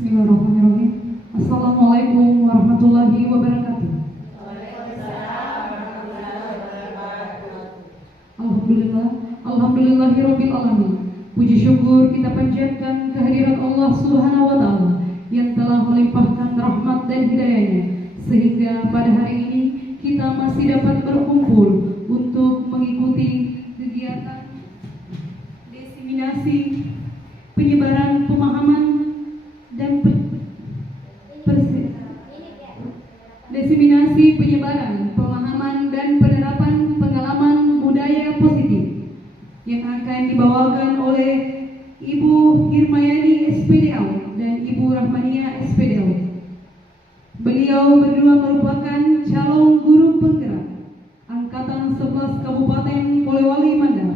Bismillahirrahmanirrahim. Assalamualaikum warahmatullahi wabarakatuh. Alhamdulillah, alhamdulillahirabbil alamin. Puji syukur kita panjatkan kehadirat Allah Subhanahu wa taala yang telah melimpahkan rahmat dan hidayahnya sehingga pada hari ini kita masih dapat berkumpul untuk mengikuti kegiatan diseminasi penyebaran pemahaman dan diseminasi penyebaran pemahaman dan penerapan pengalaman budaya positif yang akan dibawakan oleh Ibu Hirmayani SPDL dan Ibu Rahmania SPDL. Beliau berdua merupakan calon guru penggerak angkatan 11 Kabupaten Polewali Mandar.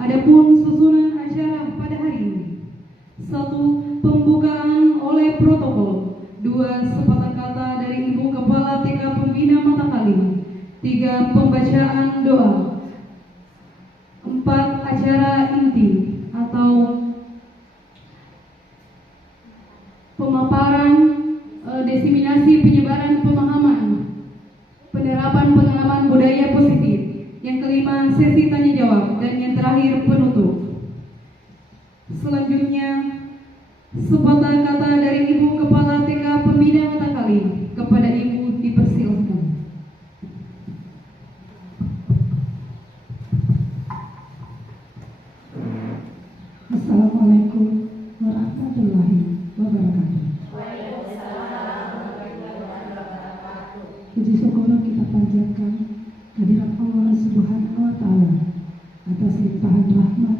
Adapun susunan acara pada hari ini: 1. Pembukaan oleh protokol. 2. Sepatah kata dari Ibu Kepala TK Pembina Matakali. 3. Pembacaan doa. 4. Acara inti atau pemaparan diseminasi penyebaran pemahaman penerapan pengalaman budaya positif. Yang kelima, sesi tanya jawab, dan yang terakhir penutup. Selanjutnya, sepatah kata dari Ibu Kepala TK Pembina Matakali. Kepada Ibu dipersilakan. Assalamualaikum warahmatullahi wabarakatuh. Puji syukur kita panjatkan kehadirat Allah Subhanahu wa taala atas limpahan rahmat,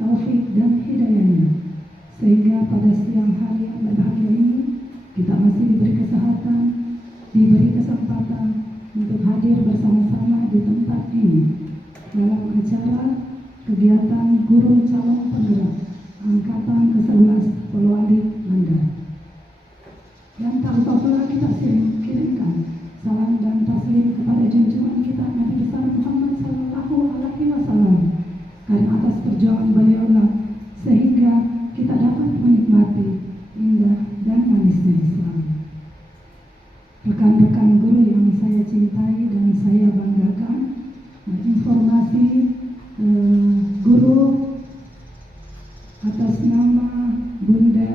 taufik dan hidayahnya, sehingga pada siang hari yang berbahagia ini kita masih diberi kesehatan, diberi kesempatan untuk hadir bersama-sama di tempat ini dalam acara kegiatan guru calon penggerak angkatan ke-11 Polewali Mandar. Dan tak lupa pula kita kirimkan salam dan taslim kepada junjungan kita Nabi besar Muhammad Sallallahu Alaihi Wasallam, karena atas perjuangan beliaulah sehingga kita dapat menikmati indah dan manisnya Islam. Rekan-rekan guru yang saya cintai dan saya banggakan, informasi guru atas nama Bunda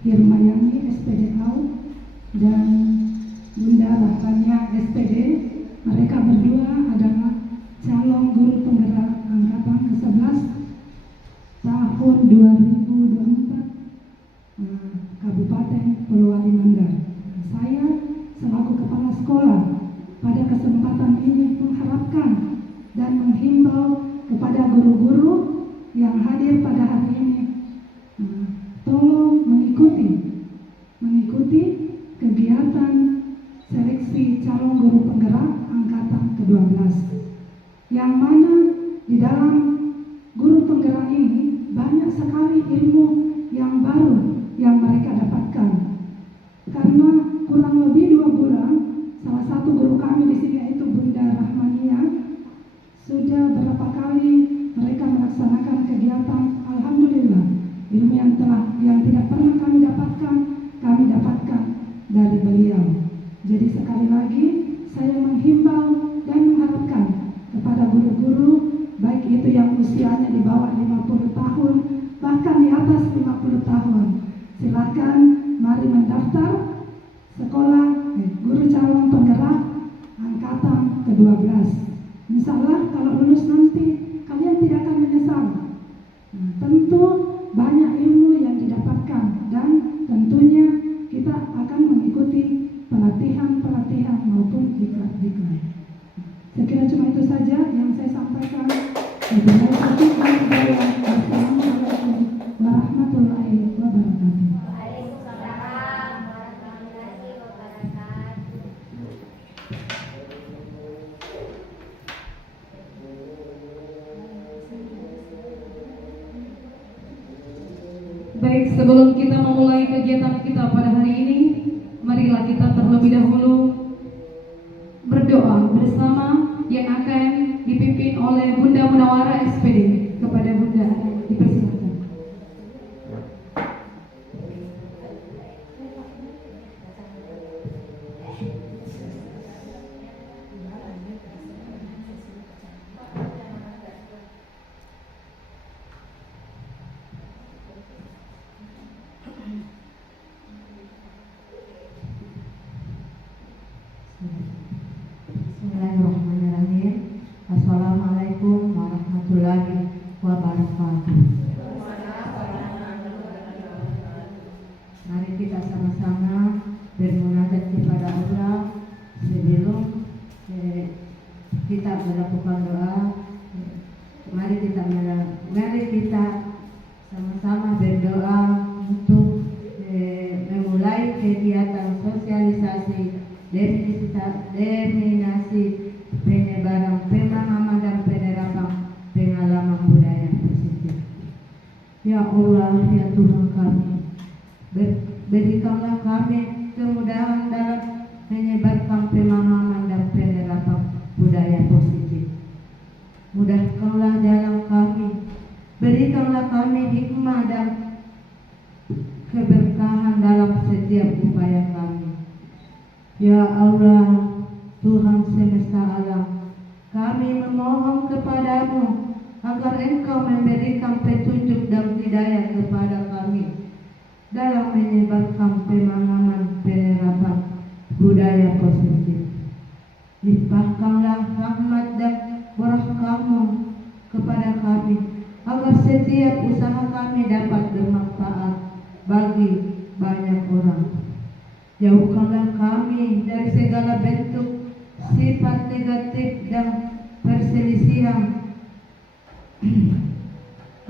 Hirmayani SPDL dan Bunda Rahmania SPD, mereka berdua adalah calon guru penggerak angkatan ke-11 tahun 2024 Kabupaten Polewali Mandar. Saya selaku kepala sekolah pada kesempatan ini mengharapkan dan menghimbau kepada guru-guru yang hadir pada hari ini, tolong mengikuti kegiatan seleksi calon guru penggerak angkatan ke-12, yang mana di dalam guru penggerak ini banyak sekali ilmu yang baru yang mereka dapatkan. Karena kurang lebih 2 bulan, salah satu guru kami di sini yaitu Bunda Rahmania sudah berapa kali mereka melaksanakan kegiatan. Alhamdulillah, ilmu yang tidak pernah kami dapatkan dari beliau. Jadi sekali lagi saya menghimbau dan mengharapkan kepada guru-guru, baik itu yang usianya di bawah 50 tahun bahkan di atas 50 tahun, silakan mari mendaftar sekolah guru calon penggerak angkatan ke-12. Insya Allah kalau lulus nanti kalian tidak akan menyesal. Tentu banyak ilmu yang didapatkan dan tentunya kita akan mengikuti pelatihan maupun diklat. Saya kira cuma itu saja yang saya sampaikan. Wassalamualaikum warahmatullahi wabarakatuh. Baik, sebelum kita memulai kegiatan kita pada hari ini, marilah kita terlebih dahulu berdoa bersama yang akan dipimpin oleh Bunda Munawara SPD. Kepada Bunda dipersilakan. Mari kita sama-sama bermunajat kepada Allah sebelum kita melakukan doa. Mari kita sama-sama berdoa untuk memulai kegiatan sosialisasi desiminasi penyebaran pemahaman dan penerapan pengalaman budaya positif. Ya Allah, ya Tuhan kami, berikanlah kami kemudahan dalam menyebarkan pemahaman dan penerapan budaya positif. Mudahkanlah jalan kami, berikanlah kami hikmah dan keberkahan dalam setiap upaya kami. Ya Allah, Tuhan semesta alam, kami memohon kepadamu agar Engkau memberikan petunjuk dan hidayah kepada kami dalam menyebarkan pemahaman penerapan budaya positif. Limpahkanlah rahmat dan berkah-Mu kepada kami agar setiap usaha kami dapat bermanfaat bagi banyak orang. Jauhkanlah kami dari segala bentuk sifat negatif dan perselisihan.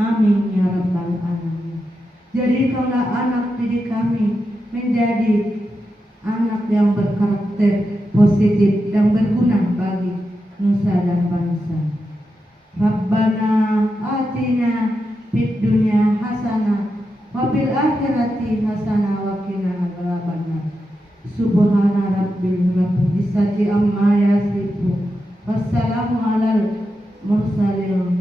Amin ya rabbal alamin. Jadikanlah anak didik kami menjadi anak yang berkarakter positif dan berguna bagi nusa dan bangsa. Rabbana atina fid dunya hasanah wa fil akhirati hasanah wa qina adzabannar. Subhana rabbil izzati amma yasifun. Wassalamu alal mursalin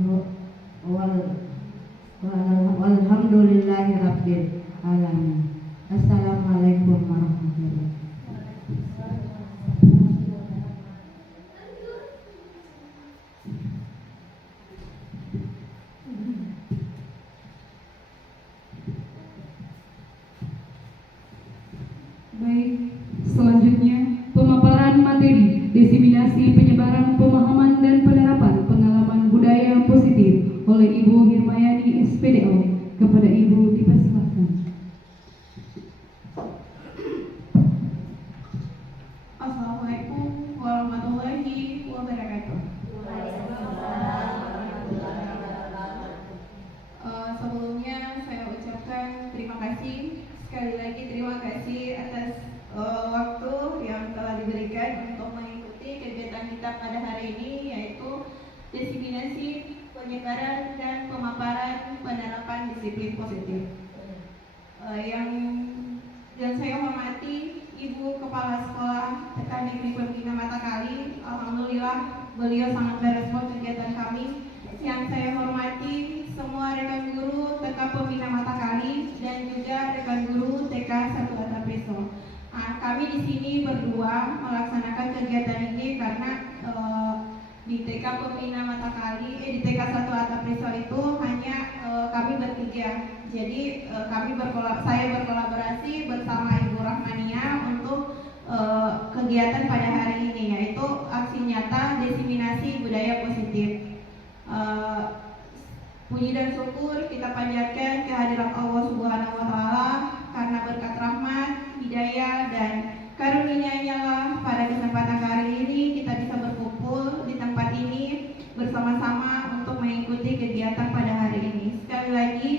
walhamdulillahi rabbil alamin. Assalamualaikum warahmatullahi Baik, selanjutnya pemaparan materi desiminasi penyebaran pemahaman dan penerapan pengalaman budaya positif oleh Ibu Hirmayani SPDO. Kepada Ibu dipersilakan. Assalamualaikum warahmatullahi wabarakatuh. Sebelumnya saya ucapkan terima kasih, sekali lagi terima kasih atas waktu yang telah diberikan untuk mengikuti kegiatan kita pada hari ini, yaitu desiminasi penyebaran dan pemaparan penerapan disiplin positif. Yang saya hormati Ibu Kepala Sekolah TK Negeri Pembina Matakali, alhamdulillah beliau sangat merespon kegiatan kami. Yang saya hormati semua rekan guru TK Pembina Matakali dan juga rekan guru TK 1 Atapeso. Kami di sini berdua melaksanakan kegiatan ini karena di TK Pembina Matakali, di TK 1 Atapeso itu hanya kami bertiga. Jadi saya berkolaborasi bersama Ibu Rahmania untuk kegiatan pada hari ini, yaitu aksi nyata desiminasi budaya positif. Puji dan syukur kita panjatkan kehadiran Allah Subhanahu wa Ta'ala, karena berkat rahmat, hidayah dan karunia-Nya lah pada kesempatan kali ini kita bisa berkumpul di tempat ini bersama-sama untuk mengikuti kegiatan pada hari ini. Sekali lagi,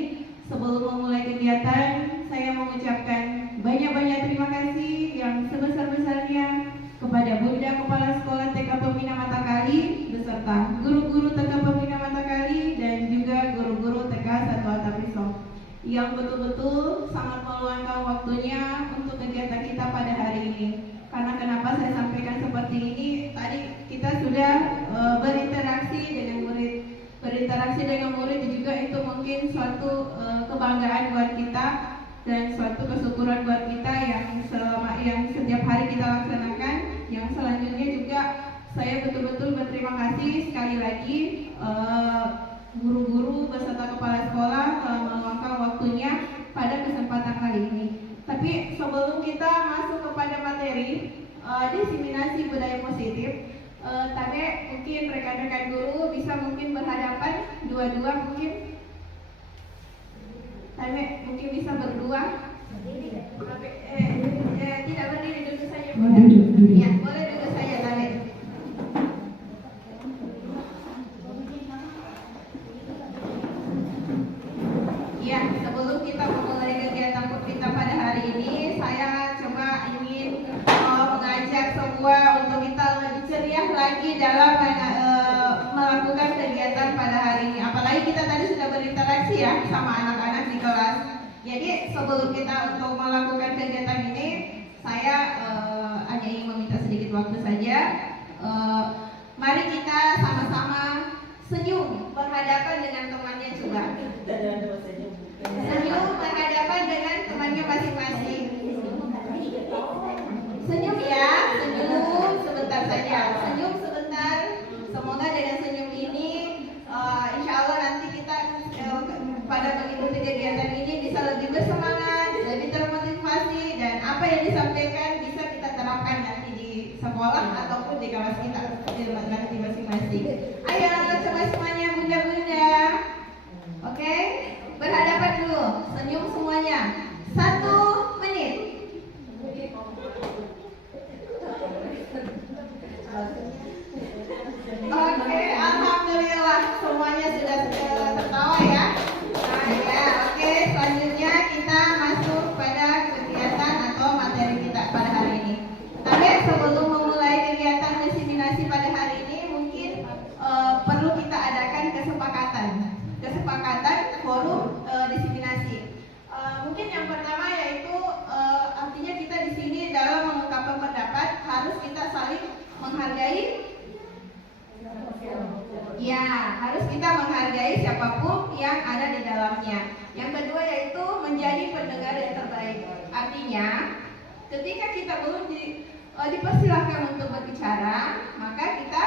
sebelum memulai kegiatan, saya mengucapkan banyak-banyak terima kasih yang sebesar-besarnya kepada Bunda Kepala Sekolah TK Pembina Matakali beserta guru-guru TK Pembina Matakali dan juga guru-guru TK 1 Atapeso yang betul-betul sangat meluangkan waktunya untuk kegiatan kita pada hari ini. Karena kenapa saya sampaikan seperti ini, tadi kita sudah berinteraksi dengan murid juga itu mungkin suatu kebanggaan buat kita dan suatu kesyukuran buat kita yang setiap hari kita laksanakan. Yang selanjutnya juga saya betul-betul berterima kasih sekali lagi guru-guru beserta kepala sekolah telah meluangkan waktunya pada kesempatan kali ini. Tapi sebelum kita masuk kepada materi desiminasi budaya positif, tadi mungkin rekan-rekan guru bisa mungkin berhadapan dua-dua mungkin mungkin bisa berdua. Tidak berdiri, duduk saja. Oh, duduk. Ya, boleh duduk saja, Tale. Ya, sebelum kita memulai kegiatan kita pada hari ini, saya coba ingin mengajak semua untuk kita lebih ceria lagi dalam melakukan kegiatan pada hari ini. Apalagi kita tadi sudah berinteraksi ya sama anak-anak di kelas. Jadi sebelum kita untuk melakukan kegiatan ini, saya hanya ingin meminta sedikit waktu saja. Mari kita sama-sama senyum berhadapan dengan temannya juga. Senyum berhadapan dengan temannya masing-masing. Senyum ya, senyum sebentar saja. Senyum sebentar. Semoga dengan senyum ini, insya Allah nanti kita pada mengikuti kegiatan ini bisa lebih bersemangat, lebih termotivasi, dan apa yang disampaikan bisa kita terapkan nanti di sekolah ataupun di kelas kita nanti masing-masing. Ayo angkat coba semuanya, bunda-bunda. Oke, berhadapan dulu, senyum semuanya. 1 menit. Oke, alhamdulillah semuanya sudah tertawa ya. Nah ya, oke, selanjutnya kita masuk pada kegiatan atau materi kita pada hari ini. Tapi sebelum memulai kegiatan diseminasi pada hari ini, mungkin perlu kita adakan kesepakatan forum diseminasi. Mungkin yang pertama yaitu artinya kita di sini dalam mengungkapkan pendapat harus kita saling menghargai. Ya, harus kita menghargai siapapun yang ada di dalamnya. Yang kedua yaitu menjadi pendengar yang terbaik. Artinya, ketika kita belum dipersilahkan untuk berbicara, maka kita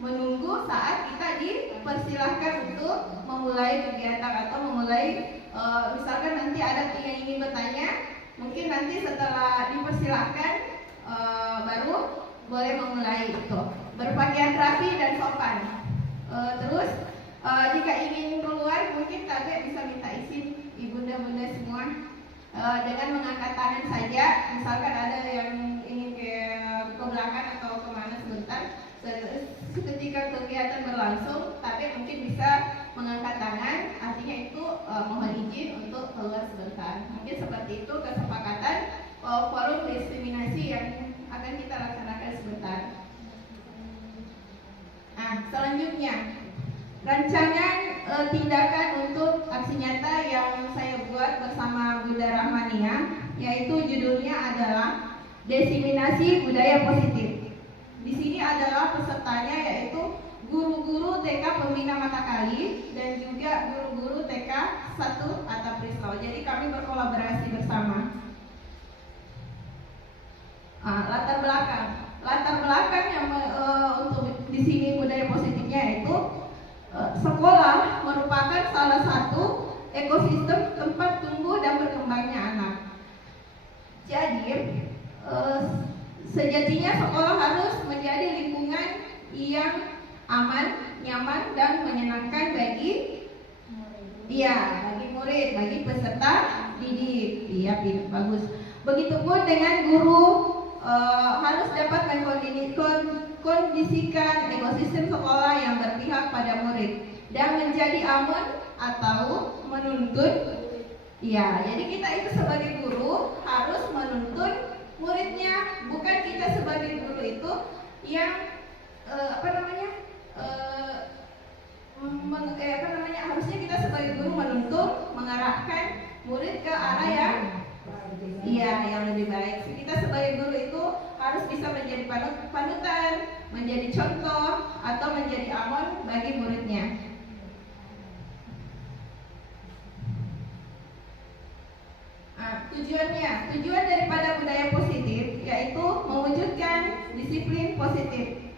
menunggu saat kita dipersilahkan untuk memulai kegiatan atau memulai misalkan nanti ada yang ingin bertanya, mungkin nanti setelah dipersilahkan baru boleh memulai itu. Berpakaian rapi dan sopan. Terus jika ingin keluar mungkin Tabe bisa minta izin ibunda-bunda semua dengan mengangkat tangan saja. Misalkan ada yang ingin ke belakang atau kemana sebentar, ketika kegiatan berlangsung Tabe mungkin bisa mengangkat tangan, artinya itu mohon izin untuk keluar sebentar. Mungkin seperti itu kesepakatan forum diseminasi yang akan kita laksanakan sebentar. Nah, selanjutnya rancangan tindakan untuk aksi nyata yang saya buat bersama Bunda Rahmania, yaitu judulnya adalah Diseminasi Budaya Positif. Di sini adalah pesertanya yaitu guru-guru TK Pembina Matakali dan juga guru-guru TK 1 Atap Risau. Jadi kami berkolaborasi bersama. Latar belakang yang untuk di sini budaya positifnya yaitu sekolah merupakan salah satu ekosistem tempat tumbuh dan berkembangnya anak. Jadi sejatinya sekolah harus menjadi lingkungan yang aman, nyaman dan menyenangkan bagi murid, bagi peserta didik. Iya, bagus. Begitupun dengan guru harus dapat mengkondisikan ekosistem sekolah yang berpihak pada murid dan menjadi aman atau menuntun. Ya, jadi kita itu sebagai guru harus menuntun muridnya, bukan kita sebagai guru itu yang harusnya kita sebagai guru menuntun, mengarahkan murid ke arah yang lebih baik. Kita sebagai guru itu harus bisa menjadi panutan, menjadi contoh atau menjadi amon bagi muridnya. Tujuan daripada budaya positif yaitu mewujudkan disiplin positif,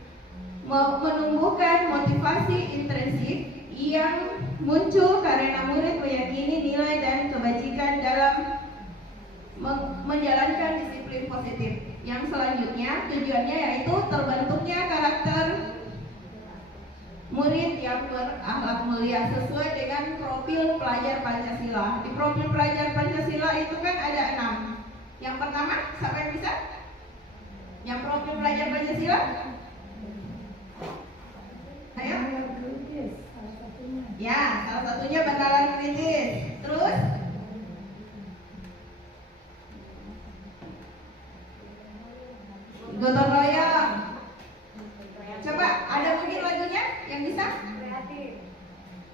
menumbuhkan motivasi intrinsik yang muncul karena murid meyakini nilai dan kebajikan dalam menjalankan disiplin positif. Yang selanjutnya tujuannya yaitu terbentuknya karakter murid yang berakhlak mulia sesuai dengan profil pelajar Pancasila. Di profil pelajar Pancasila itu kan ada 6. Yang pertama, siapa yang bisa? Yang profil pelajar Pancasila? Ayo. Ya, salah satunya bernalar kritis. Terus? Gotong royong. Coba, ada mungkin lagunya yang bisa?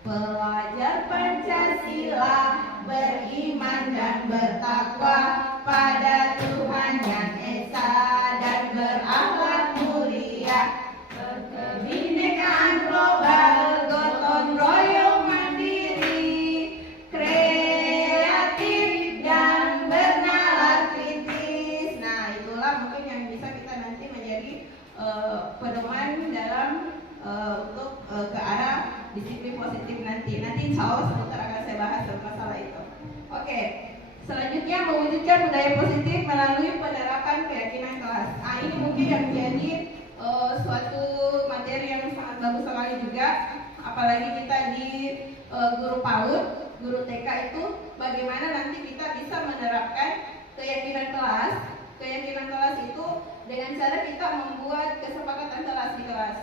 Pelajar Pancasila beriman dan bertakwa pada Tuhan yang Esa dan berakhlak mulia. Kebinekaan global, gotong royong mandiri, kreatif dan bernalar kritis. Nah, itulah mungkin yang bisa kita nanti menjadi pedoman dalam untuk ke arah disiplin positif nanti. Nanti insya Allah sebentar akan saya bahas tentang masalah itu. Oke, selanjutnya mewujudkan budaya positif melalui penerapan keyakinan kelas. Nah, ini mungkin yang menjadi suatu materi yang sangat bagus sekali juga. Apalagi kita di guru PAUD, guru TK itu bagaimana nanti kita bisa menerapkan keyakinan kelas. Keyakinan kelas itu dengan cara kita membuat kesepakatan kelas di kelas.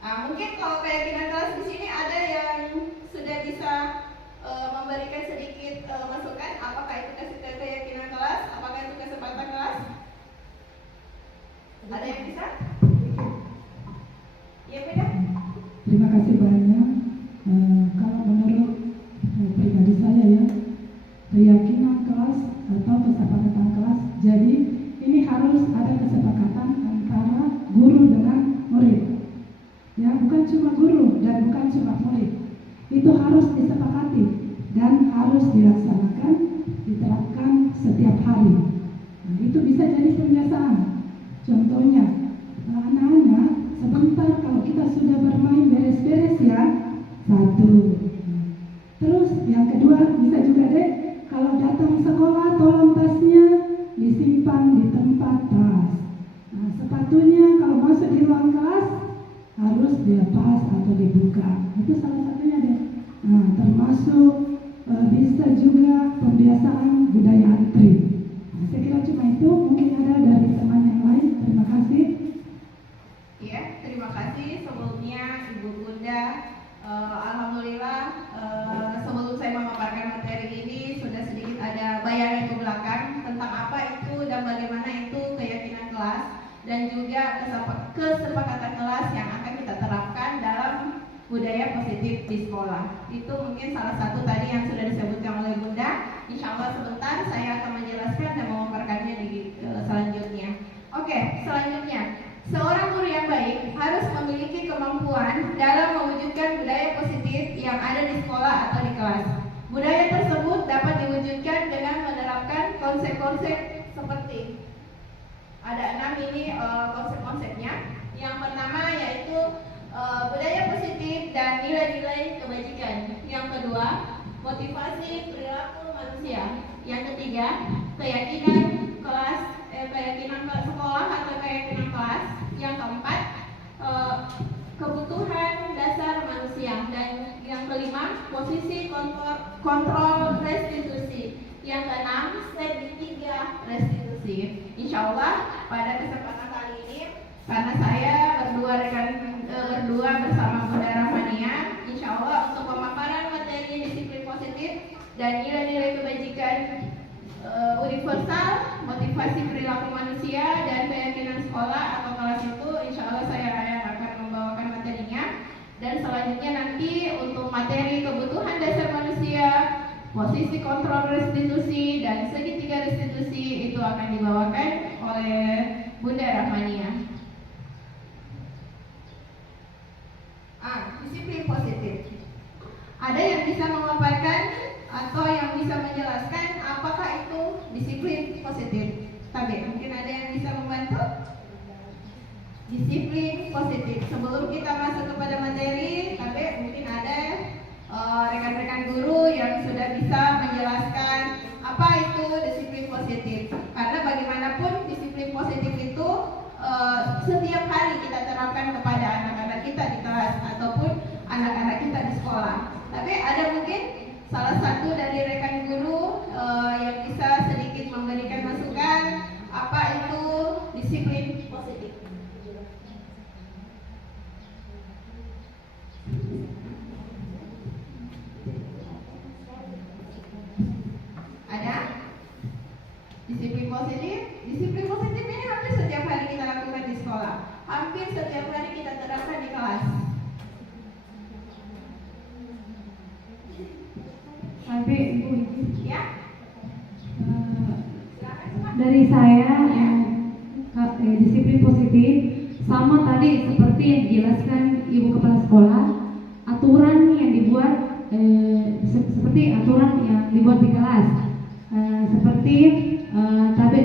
Nah, mungkin kalau keyakinan kelas di sini ada yang sudah bisa memberikan sedikit masukan, apakah itu keyakinan kelas, apakah itu kesepakatan kelas? Ada yang bisa? Iya, beda? Terima kasih banyak. Kalau menurut pribadi saya ya, keyakinan kelas atau kesepakatan kelas, jadi ini harus ada kesepakatan antara guru dengan murid. Ya, bukan cuma guru dan bukan cuma murid. Itu harus disepakati dan harus dilaksanakan, diterapkan setiap hari. Nah, itu bisa jadi kebiasaan. Contohnya, anak-anak sebentar kalau kita sudah bermain beres-beres ya, 1. Terus yang kedua bisa juga deh, kalau datang sekolah tolong tasnya disimpan di tempat tas. Nah, sepatunya kalau masuk di ruang kelas harus dilepas atau dibuka. Itu salah satunya deh. Nah, termasuk bisa juga pembiasaan budaya antri. Nah, saya kira cuma itu. Mungkin ada dari teman yang lain. Terima kasih. Iya, terima kasih sebelumnya Ibu Bunda. Alhamdulillah sebelum saya memaparkan materi ini sudah sedikit ada bayangan ke belakang tentang apa itu dan bagaimana itu keyakinan kelas dan juga kesepakatan kelas yang akan kita terapkan dalam budaya positif di sekolah. Itu mungkin salah satu tadi yang sudah disebutkan oleh Bunda. Insya Allah sebentar saya akan menjelaskan dan memaparkannya di selanjutnya. Oke, selanjutnya. Seorang guru yang baik harus memiliki kemampuan dalam mewujudkan budaya positif yang ada di sekolah atau di kelas. Budaya tersebut dapat diwujudkan dengan menerapkan konsep-konsep seperti ada 6 ini konsep-konsepnya. Yang pertama yaitu budaya positif dan nilai-nilai kebajikan. Yang kedua, motivasi perilaku manusia. Yang ketiga, keyakinan sekolah atau keyakinan kelas. Yang keempat, kebutuhan dasar manusia. Dan yang kelima, posisi kontrol restitusi. Yang keenam, segitiga restitusi. Insya Allah pada kesempatan kali ini, karena saya berdua bersama Bunda Rahmania, insya Allah untuk pemaparan materi disiplin positif dan nilai-nilai kebajikan universal, motivasi perilaku manusia dan keyakinan sekolah atau kelas itu, insya Allah saya yang akan membawakan materinya. Dan selanjutnya nanti untuk materi kebutuhan dasar manusia, posisi kontrol restitusi dan segitiga restitusi itu akan dibawakan oleh Bunda Rahmania. Disiplin positif. Ada yang bisa memaparkan atau yang bisa menjelaskan apakah itu disiplin positif? Tapi mungkin ada yang bisa membantu? Disiplin positif. Sebelum kita masuk kepada materi, tapi mungkin ada rekan-rekan guru yang sudah bisa menjelaskan apa itu disiplin positif. Karena bagaimanapun disiplin positif itu setiap hari kita terapkan kepada anak-anak kita di kelas ataupun salah satu dari rekan guru yang bisa sedikit memberikan masukan apa itu disiplin positif. Ada? Disiplin positif? Disiplin positif ini hampir setiap hari kita lakukan di sekolah. Hampir setiap hari kita terapkan di kelas. Tapi Ibu, Ya? dari saya disiplin positif sama tadi seperti yang dijelaskan Ibu Kepala Sekolah, aturan yang dibuat seperti aturan yang dibuat di kelas, seperti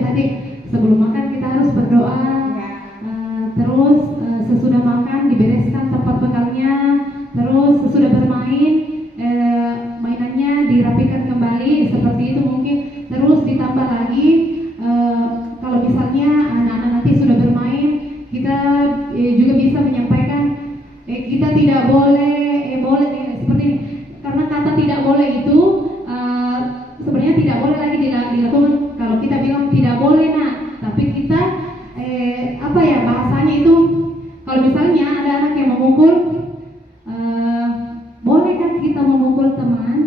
tadi sebelum makan kita harus berdoa, terus sesudah makan dibereskan tempat bekalnya, terus sesudah bermain mainannya dirapikan kembali, seperti itu mungkin. Terus ditambah lagi kalau misalnya anak-anak nanti sudah bermain, kita juga bisa menyampaikan kita tidak boleh seperti ini, karena kata tidak boleh itu sebenarnya tidak boleh lagi dilakukan. Kalau kita bilang tidak boleh nak, tapi kita bahasanya itu kalau misalnya ada anak yang memukul, boleh kan kita memukul teman,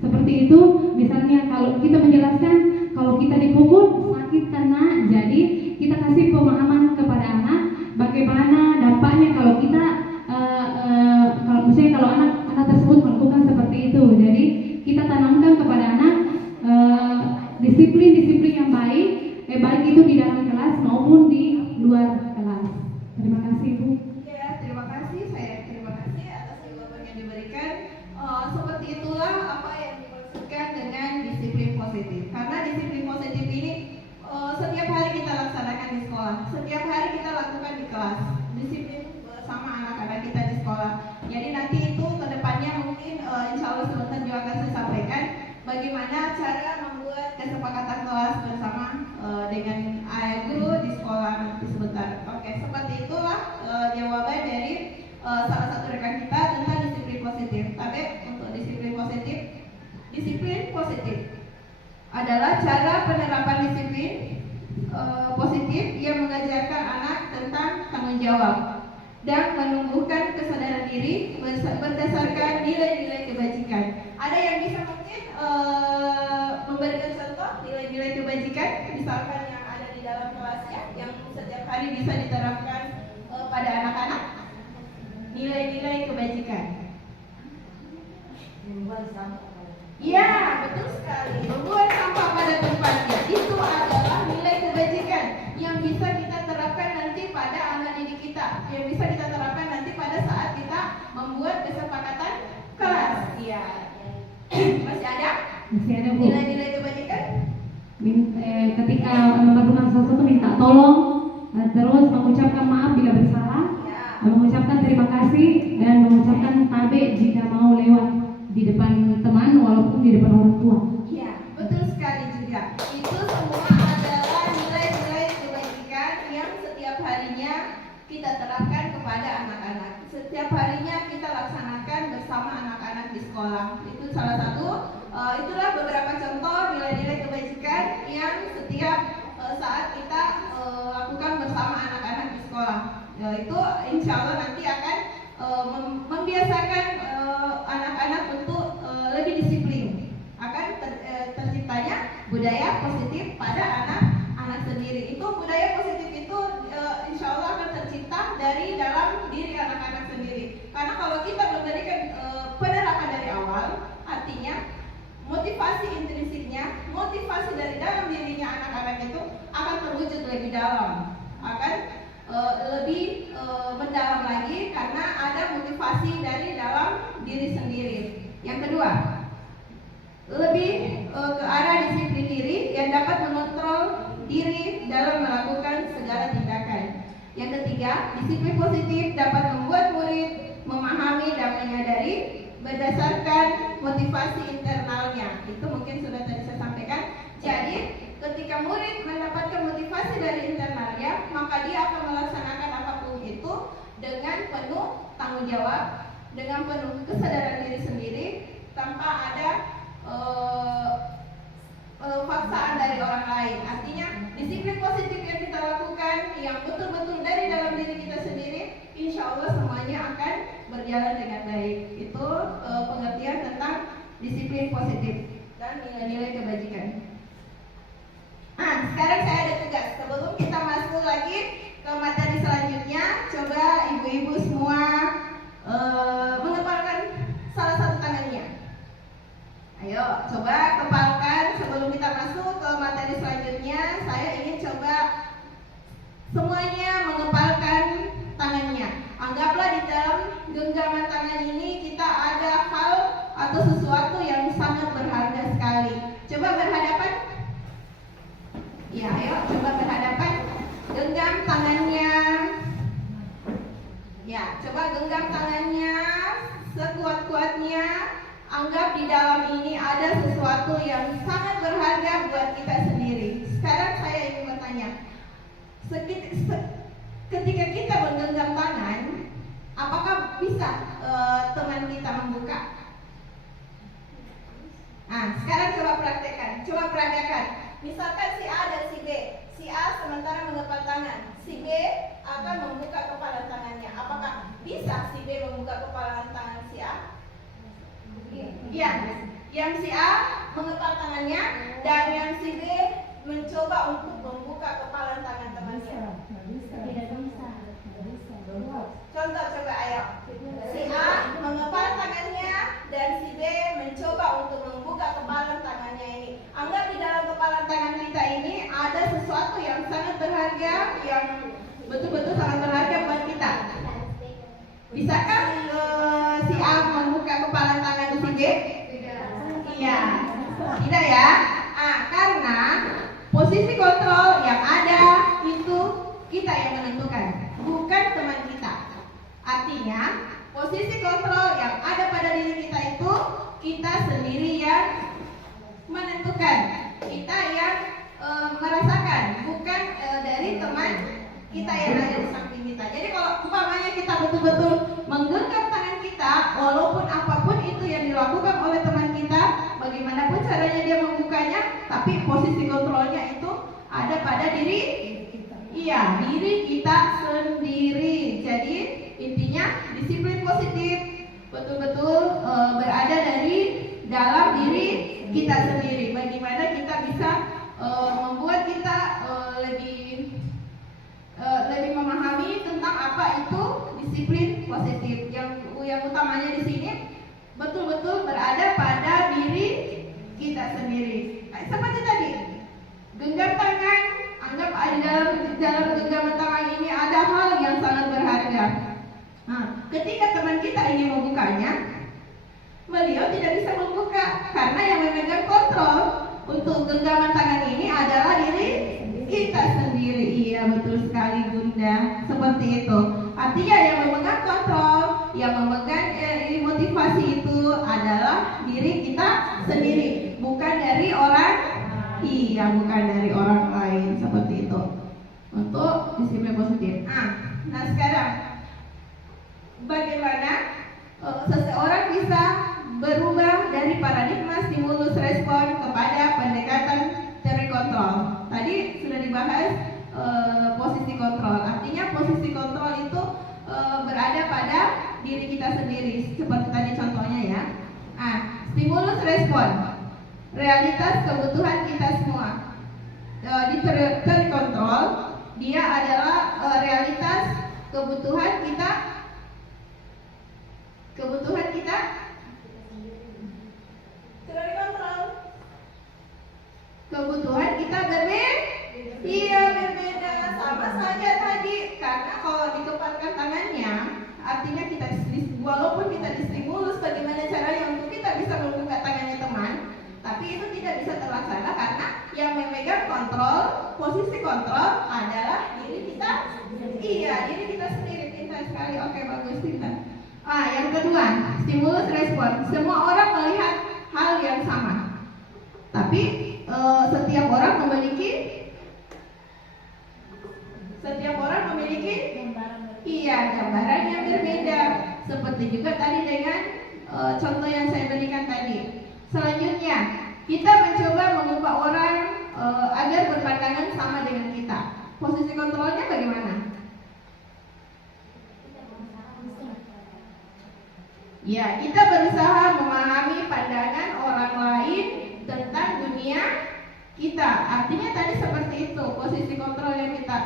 seperti itu. Misalnya kalau kita menjelaskan kalau kita dipukul sakit karena, jadi kita kasih pemahaman kepada anak bagaimana dampaknya kalau kita kalau misalnya kalau anak tersebut melakukan seperti itu. Jadi kita tanamkan kepada anak disiplin yang baik, baik itu di dalam kelas maupun di luar kelas. Terima kasih Bu. Ya, terima kasih. Saya terima kasih atas jawaban yang diberikan. Seperti itulah apa yang dimaksudkan dengan disiplin positif. Karena disiplin positif ini setiap hari kita laksanakan di sekolah, setiap hari kita lakukan di kelas. Disiplin bersama anak-anak kita di sekolah. Jadi nanti itu kedepannya mungkin insya Allah sebentar juga akan saya sampaikan bagaimana cara membuat kesepakatan kelas bersama dengan ayah guru di sekolah nanti sebentar. Oke, seperti itulah jawaban dari salah satu rekan kita tentang disiplin positif. Tapi untuk disiplin positif adalah cara penerapan disiplin positif yang mengajarkan anak tentang tanggung jawab dan menumbuhkan kesadaran diri berdasarkan nilai-nilai kebajikan. Ada yang bisa mungkin memberikan contoh nilai-nilai kebajikan, misalkan yang ada di dalam kelasnya, yang setiap hari bisa diterapkan pada anak-anak. Nilai-nilai kebajikan. Iya, betul sekali. Membuang sampah pada tempatnya itu adalah nilai kebajikan yang bisa kita terapkan nanti pada anak didik kita, yang bisa kita terapkan nanti pada saat kita membuat kesepakatan kelas. Iya. Masih ada? Masih ada Bu. Nilai-nilai kebajikan? Ketika melakukan sesuatu minta tolong, terus mengucapkan maaf bila bersalah, mengucapkan terima kasih, dan mengucapkan tabe jika mau lewat di depan teman walaupun di depan orang tua. Iya, betul sekali juga. Itu semua adalah nilai-nilai kebajikan yang setiap harinya kita terapkan kepada anak-anak. Setiap harinya kita laksanakan bersama anak-anak di sekolah. Itu salah satu. Itulah beberapa contoh nilai-nilai kebajikan yang setiap saat kita lakukan bersama anak-anak di sekolah. Itu insya Allah nanti akan membiasakan anak-anak untuk lebih disiplin, akan terciptanya budaya positif pada anak-anak sendiri. Itu budaya positif itu insya Allah akan tercipta dari dalam diri anak-anak sendiri. Karena kalau kita memberikan penerapan dari awal, artinya motivasi intrinsiknya, motivasi dari dalam dirinya anak-anak itu akan terwujud lebih dalam, akan lebih mendalam lagi karena ada motivasi dari dalam diri sendiri. Yang kedua, lebih ke arah disiplin diri yang dapat mengontrol diri dalam melakukan segala tindakan. Yang ketiga, disiplin positif dapat membuat murid memahami dan menyadari berdasarkan motivasi internalnya. Itu mungkin sudah tadi saya sampaikan. Jadi ketika murid mendapatkan motivasi dari internalnya, maka dia akan melaksanakan apapun itu dengan penuh tanggung jawab, dengan penuh kesadaran diri sendiri, tanpa ada paksaan dari orang lain. Artinya disiplin positif yang kita lakukan yang betul-betul dari dalam diri kita sendiri, insya Allah semuanya akan berjalan dengan baik. Itu pengertian tentang disiplin positif dan nilai-nilai kebajikan. Nah, sekarang saya ada tugas. Sebelum kita masuk lagi ke materi selanjutnya, coba ibu-ibu semua mengepalkan salah satu tangannya. Ayo, coba kepalkan sebelum kita masuk ke materi selanjutnya. Saya ingin coba semuanya mengepalkan tangannya. Anggaplah di dalam genggaman tangan ini kita ada hal atau sesuatu yang sangat berharga sekali. Coba berhadapan. Ya, ayo coba berhadapan. Genggam tangannya. Ya, coba genggam tangannya sekuat-kuatnya. Anggap di dalam ini ada sesuatu yang sangat berharga buat kita sendiri. Sekarang saya ingin bertanya, ketika kita menggenggam tangan, apakah bisa teman kita membuka? Nah, sekarang coba praktekkan. Misalkan si A dan si B. Si A sementara mengepal tangan, si B akan membuka kepala tangannya. Apakah bisa si B membuka kepala tangan si A? Iya, yang si A mengepal tangannya dan yang si B mencoba untuk membuka kepala tangan temannya. Tidak bisa. Contoh coba ayo. Si A mengepal tangannya dan si B mencoba untuk membuka kepala tangannya ini. Anggap di dalam kepala tangan kita ini ada sesuatu yang sangat berharga, yang betul-betul sangat berharga buat kita. Bisakah si A membuka kepala tangan si B? Iya, tidak ya. Karena posisi kontrol yang ada itu kita yang menentukan, bukan teman kita. Artinya posisi kontrol yang ada pada diri kita itu kita sendiri yang menentukan, kita yang merasakan, bukan dari teman kita yang ada di samping kita. Jadi kalau umpamanya kita betul-betul menggenggam tangan kita, walaupun apapun itu yang dilakukan oleh teman kita, bagaimanapun caranya dia membukanya, tapi posisi kontrolnya itu ada pada diri kita sendiri. Jadi intinya disiplin positif betul-betul berada dari dalam diri kita sendiri. Bagaimana kita bisa membuat kita lebih memahami tentang apa itu disiplin positif. Yang utamanya di sini betul-betul berada pada diri kita sendiri. Seperti tadi, genggam tangan, anggap dalam genggaman tangan ini ada hal yang sangat berharga. Nah, ketika teman kita ingin membukanya, beliau tidak bisa membuka karena yang memegang kontrol untuk genggaman tangan ini adalah diri kita sendiri. Iya, betul sekali Bunda, seperti itu. Artinya yang memegang kontrol, yang memegang motivasi itu adalah diri kita sendiri, bukan dari orang. Iya, bukan dari orang lain, seperti itu. Untuk disiplin positif. Nah sekarang bagaimana seseorang bisa berubah dari paradigma stimulus respon kepada pendekatan teori kontrol. Tadi sudah dibahas posisi kontrol. Artinya posisi kontrol itu berada pada diri kita sendiri, seperti tadi contohnya ya. Stimulus respon, realitas kebutuhan kita semua. Di teori kontrol, dia adalah realitas kebutuhan kita. Teori kontrol, kebutuhan kita berbeda, sama saja tadi. Karena kalau dikepalkan tangannya, artinya kita walaupun kita distimulus bagaimana caranya untuk kita bisa membuka tangannya teman, tapi itu tidak bisa terlaksana karena yang memegang kontrol, posisi kontrol adalah diri kita. Iya, diri kita sendiri. Pintar sekali. Oke, bagus, pintar. Yang kedua, stimulus respon. Semua orang melihat hal yang sama, tapi setiap orang memiliki gambaran yang berbeda. Seperti juga tadi dengan contoh yang saya berikan tadi. kita mencoba mengubah orang agar berpandangan sama dengan kita. Posisi kontrolnya bagaimana? Ya, kita berusaha memahami pandangan orang lain tentang dunia kita. Artinya tadi seperti itu, posisi kontrol yang kita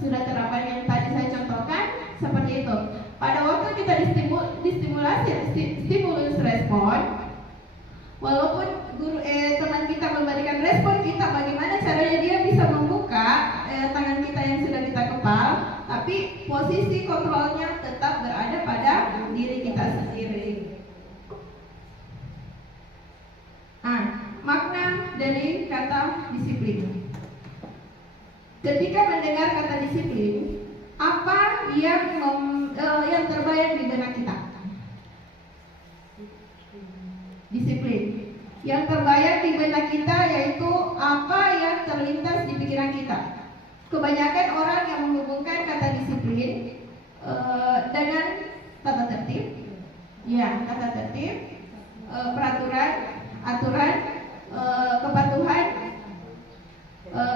sudah terapkan yang tadi saya contohkan seperti itu. Pada waktu kita distimulasi stimulus respon, walaupun teman kita memberikan respon kita, bagaimana caranya dia bisa membuka tangan kita yang sudah kita kepal, tapi posisi kontrolnya tetap berada pada diri kita sendiri. Makna dari kata disiplin. Ketika mendengar kata disiplin, apa yang terbayang di benak kita? Disiplin. Yang terbayang di benak kita yaitu apa yang terlintas di pikiran kita. Kebanyakan orang yang menghubungkan kata disiplin dengan tata tertib, ya tata tertib, peraturan, aturan,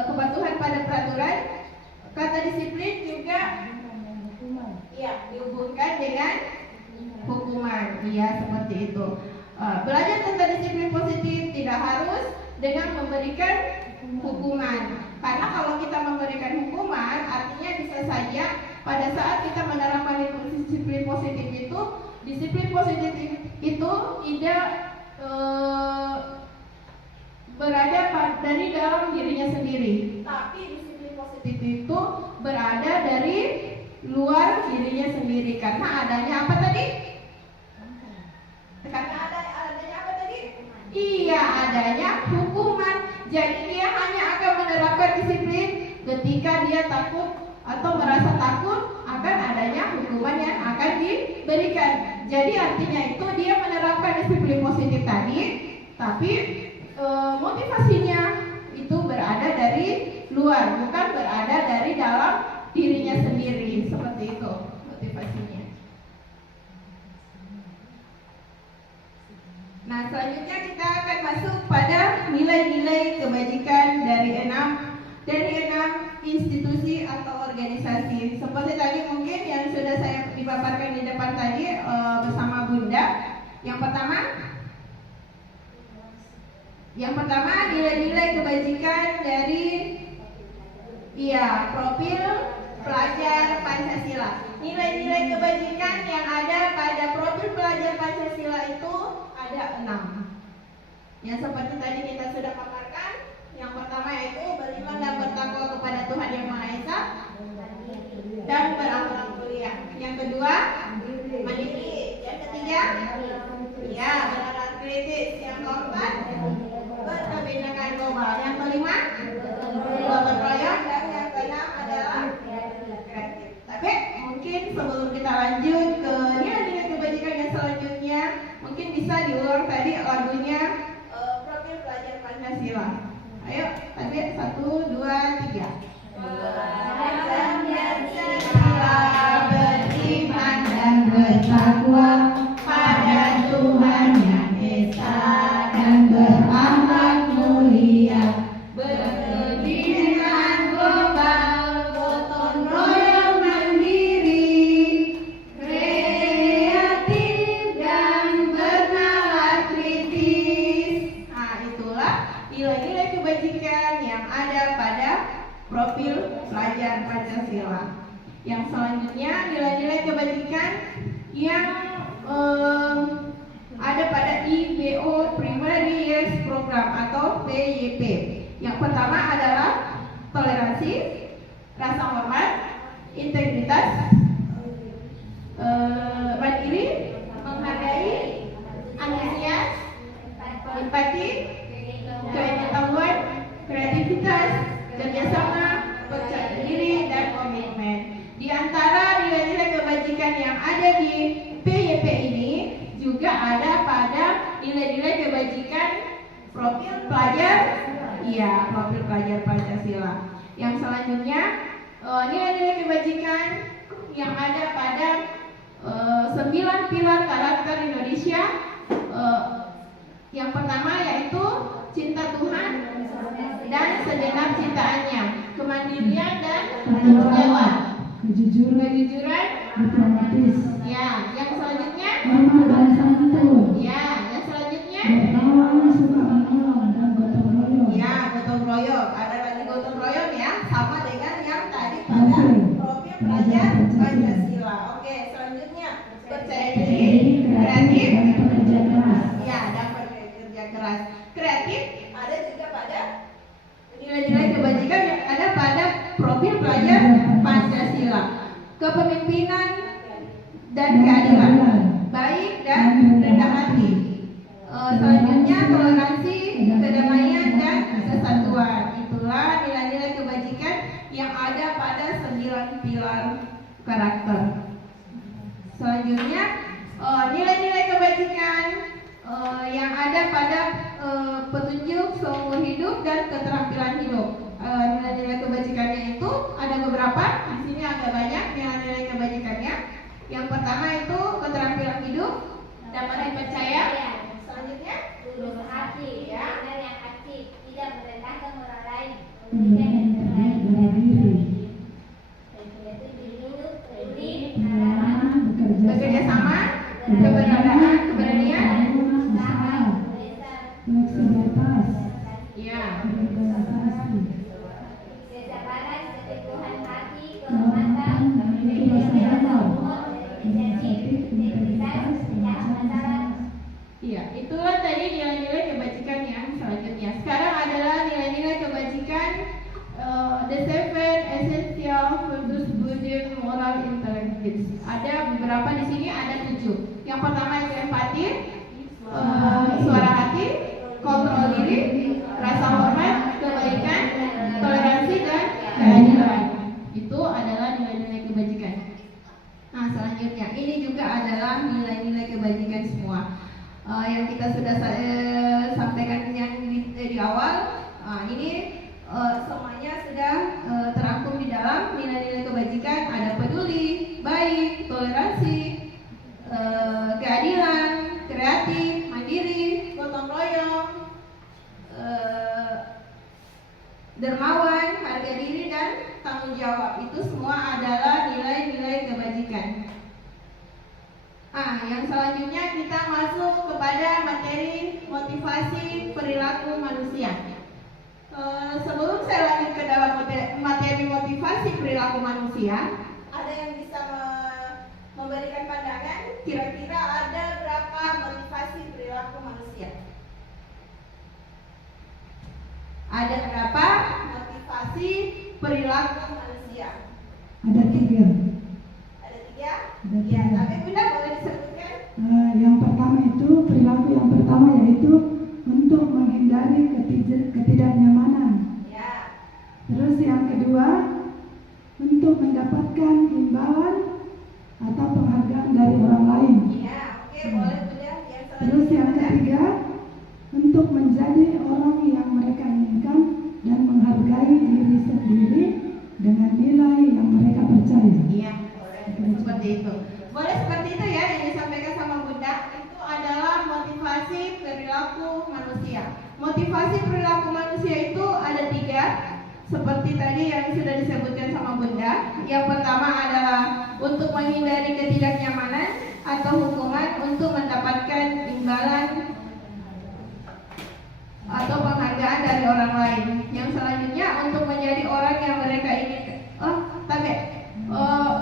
kepatuhan pada peraturan. Kata disiplin juga ya dihubungkan dengan hukuman, ya seperti itu. Belajar tentang disiplin positif tidak harus dengan memberikan hukuman, karena kalau kita memberikan hukuman artinya bisa saja pada saat kita menerapkan disiplin positif itu, disiplin positif itu tidak berada dari dalam dirinya sendiri, tapi disiplin positif itu berada dari luar dirinya sendiri. Karena adanya apa tadi? Karena adanya apa tadi? Iya, adanya hukuman. Jadi dia hanya akan menerapkan disiplin ketika dia takut atau merasa takut akan adanya hukuman yang akan diberikan. Jadi artinya itu dia menerapkan disiplin positif tadi, tapi motivasinya itu berada dari luar, bukan berada dari dalam dirinya sendiri. Seperti itu motivasinya. Nah, selanjutnya kita akan masuk pada nilai-nilai kebajikan dari enam institusi atau organisasi. Seperti tadi mungkin yang sudah saya dipaparkan di depan tadi bersama Bunda. Yang pertama nilai-nilai kebajikan dari profil pelajar Pancasila. Nilai-nilai kebajikan yang ada pada profil pelajar Pancasila itu ada 6. Yang seperti tadi kita sudah paparkan. Yang pertama yaitu beriman dan bertakwa kepada Tuhan Yang Maha Esa dan berakhlak mulia. Yang kedua, mandiri. Yang ketiga, bernalar kritis. Yang keempat, berkebinekaan global. Yang kelima, berproyek. Dan yang keenam adalah kreatif. Tapi mungkin sebelum kita lanjut ke nilai-nilai kebajikan yang selanjutnya, mungkin bisa diulang tadi lagunya profil pelajar Pancasila. Ayo, tadi 1, 2, 3. Beriman dan bertakwa pada Tuhan Yang Esa dan berakhlak mulia, berkebinekaan global, gotong royong mandiri, kreatif dan bernalar kritis. Nah, itulah nilai-nilai kebajikan yang ada pada profil pelajar Pancasila. Yang selanjutnya nilai-nilai kebajikan yang ada pada IBO Primary Years Program atau PYP. Yang pertama adalah toleransi, rasa hormat, integritas, mandiri, menghargai, antusias, empati, pengetahuan, kreativitas, kerjasama, percaya diri, dan komitmen. Di antara nilai-nilai kebajikan yang ada di PYP ini juga ada pada nilai-nilai kebajikan profil pelajar, profil pelajar Pancasila. Yang selanjutnya nilai-nilai kebajikan yang ada pada 9 pilar karakter Indonesia. Yang pertama segenap cintaannya, kemandirian dan tanggung tanggung jawab, jawab, kejujuran, kejujuran. diplomatis, Ya, yang selanjutnya. hormat dan santun, Ya, yang selanjutnya. dermawan, suka menolong, dan gotong royong. Ya, gotong royong. Ada lagi gotong royong ya, sama dengan yang tadi pada Profil profil pelajar Pancasila. Oke, selanjutnya percaya diri, kreatif, dan pekerja keras. ya, dan bekerja keras. Kreatif ada juga pada nilai-nilai kebajikan yang ada pada profil pelajar Pancasila. Kepemimpinan dan keadilan, baik dan rendah hati. Selanjutnya toleransi, kedamaian dan kesatuan. Itulah nilai-nilai kebajikan yang ada pada 9 pilar karakter. Selanjutnya nilai-nilai kebajikan yang ada pada petunjuk seumur hidup dan keterampilan hidup. Nilai-nilai kebajikannya itu ada beberapa. Di sini agak banyak nilai-nilai kebajikannya. Yang pertama itu keterampilan hidup, dapat dipercaya. Selanjutnya lurus hati, ya. benar yang aktif, tidak merendahkan orang lain, Memberikan yang terbaik dari diri, itu dulu, peduli, pengalaman, bekerja sama, keberadaan, keberanian, usaha, fleksibilitas, ya. organisasi, kesabaran, keteguhan hati, kehormatan, kehormatan, memiliki rasa hormat, humor, inisiatif, integritas, tidak masalah. Iya, itulah tadi nilai-nilai kebajikan yang selanjutnya. Sekarang adalah nilai-nilai kebajikan the seven essential virtues Buddhist moral intelligence. Ada beberapa di sini, ada 7. Yang pertama itu empati, suara hati, kontrol diri, rasa hormat, kebaikan, toleransi dan keadilan. Itu adalah nilai-nilai kebajikan. Nah, selanjutnya ini juga adalah nilai-nilai kebajikan semua. Yang kita sudah sampaikan yang di awal, ini semuanya sudah terangkum di dalam nilai-nilai kebajikan. Ada peduli, baik, toleransi, keadilan, kreatif, mandiri, gotong royong, dermawan, harga diri dan tanggung jawab. Itu semua adalah nilai-nilai kebajikan. Yang selanjutnya kita masuk kepada materi motivasi perilaku manusia. Sebelum saya lanjut ke dalam materi motivasi perilaku manusia, ada yang bisa memberikan pandangan kira-kira ada berapa motivasi perilaku manusia? Ada berapa motivasi perilaku manusia? ada 3. Ada 3? Ada Ya, 3. tapi Bunda boleh disebutkan? Yang pertama itu perilaku yang pertama yaitu untuk menghindari ketidaknyamanan. Ya. Terus yang kedua untuk mendapatkan imbalan atau penghargaan dari orang lain. Ya, oke, boleh Bunda. Yang Terus yang selanjutnya. ketiga untuk menjadi orang yang mereka inginkan dan menghargai diri sendiri dengan nilai yang mereka percaya. Iya, boleh seperti itu. Boleh seperti itu ya yang disampaikan sama Bunda. Itu adalah motivasi perilaku manusia. Motivasi perilaku manusia itu ada 3. Seperti tadi yang sudah disebutkan sama Bunda. Yang pertama adalah untuk menghindari ketidaknyamanan atau hukuman, untuk mendapatkan imbalan atau penghargaan dari orang lain. Yang selanjutnya untuk menjadi orang yang mereka inginkan.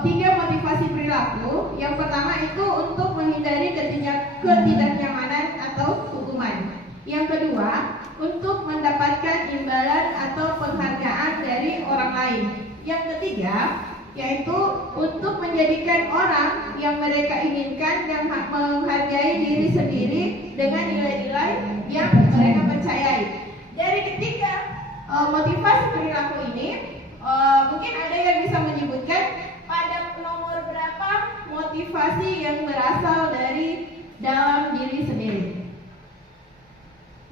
3 motivasi perilaku. Yang pertama itu untuk menghindari ketidaknyamanan atau hukuman. Yang kedua untuk mendapatkan imbalan atau penghargaan dari orang lain. Yang ketiga yaitu untuk menjadikan orang yang mereka inginkan dan menghargai diri sendiri dengan nilai-nilai yang mereka percayai. Dari ketiga motivasi perilaku ini, mungkin ada yang bisa menyebutkan pada nomor berapa motivasi yang berasal dari dalam diri sendiri.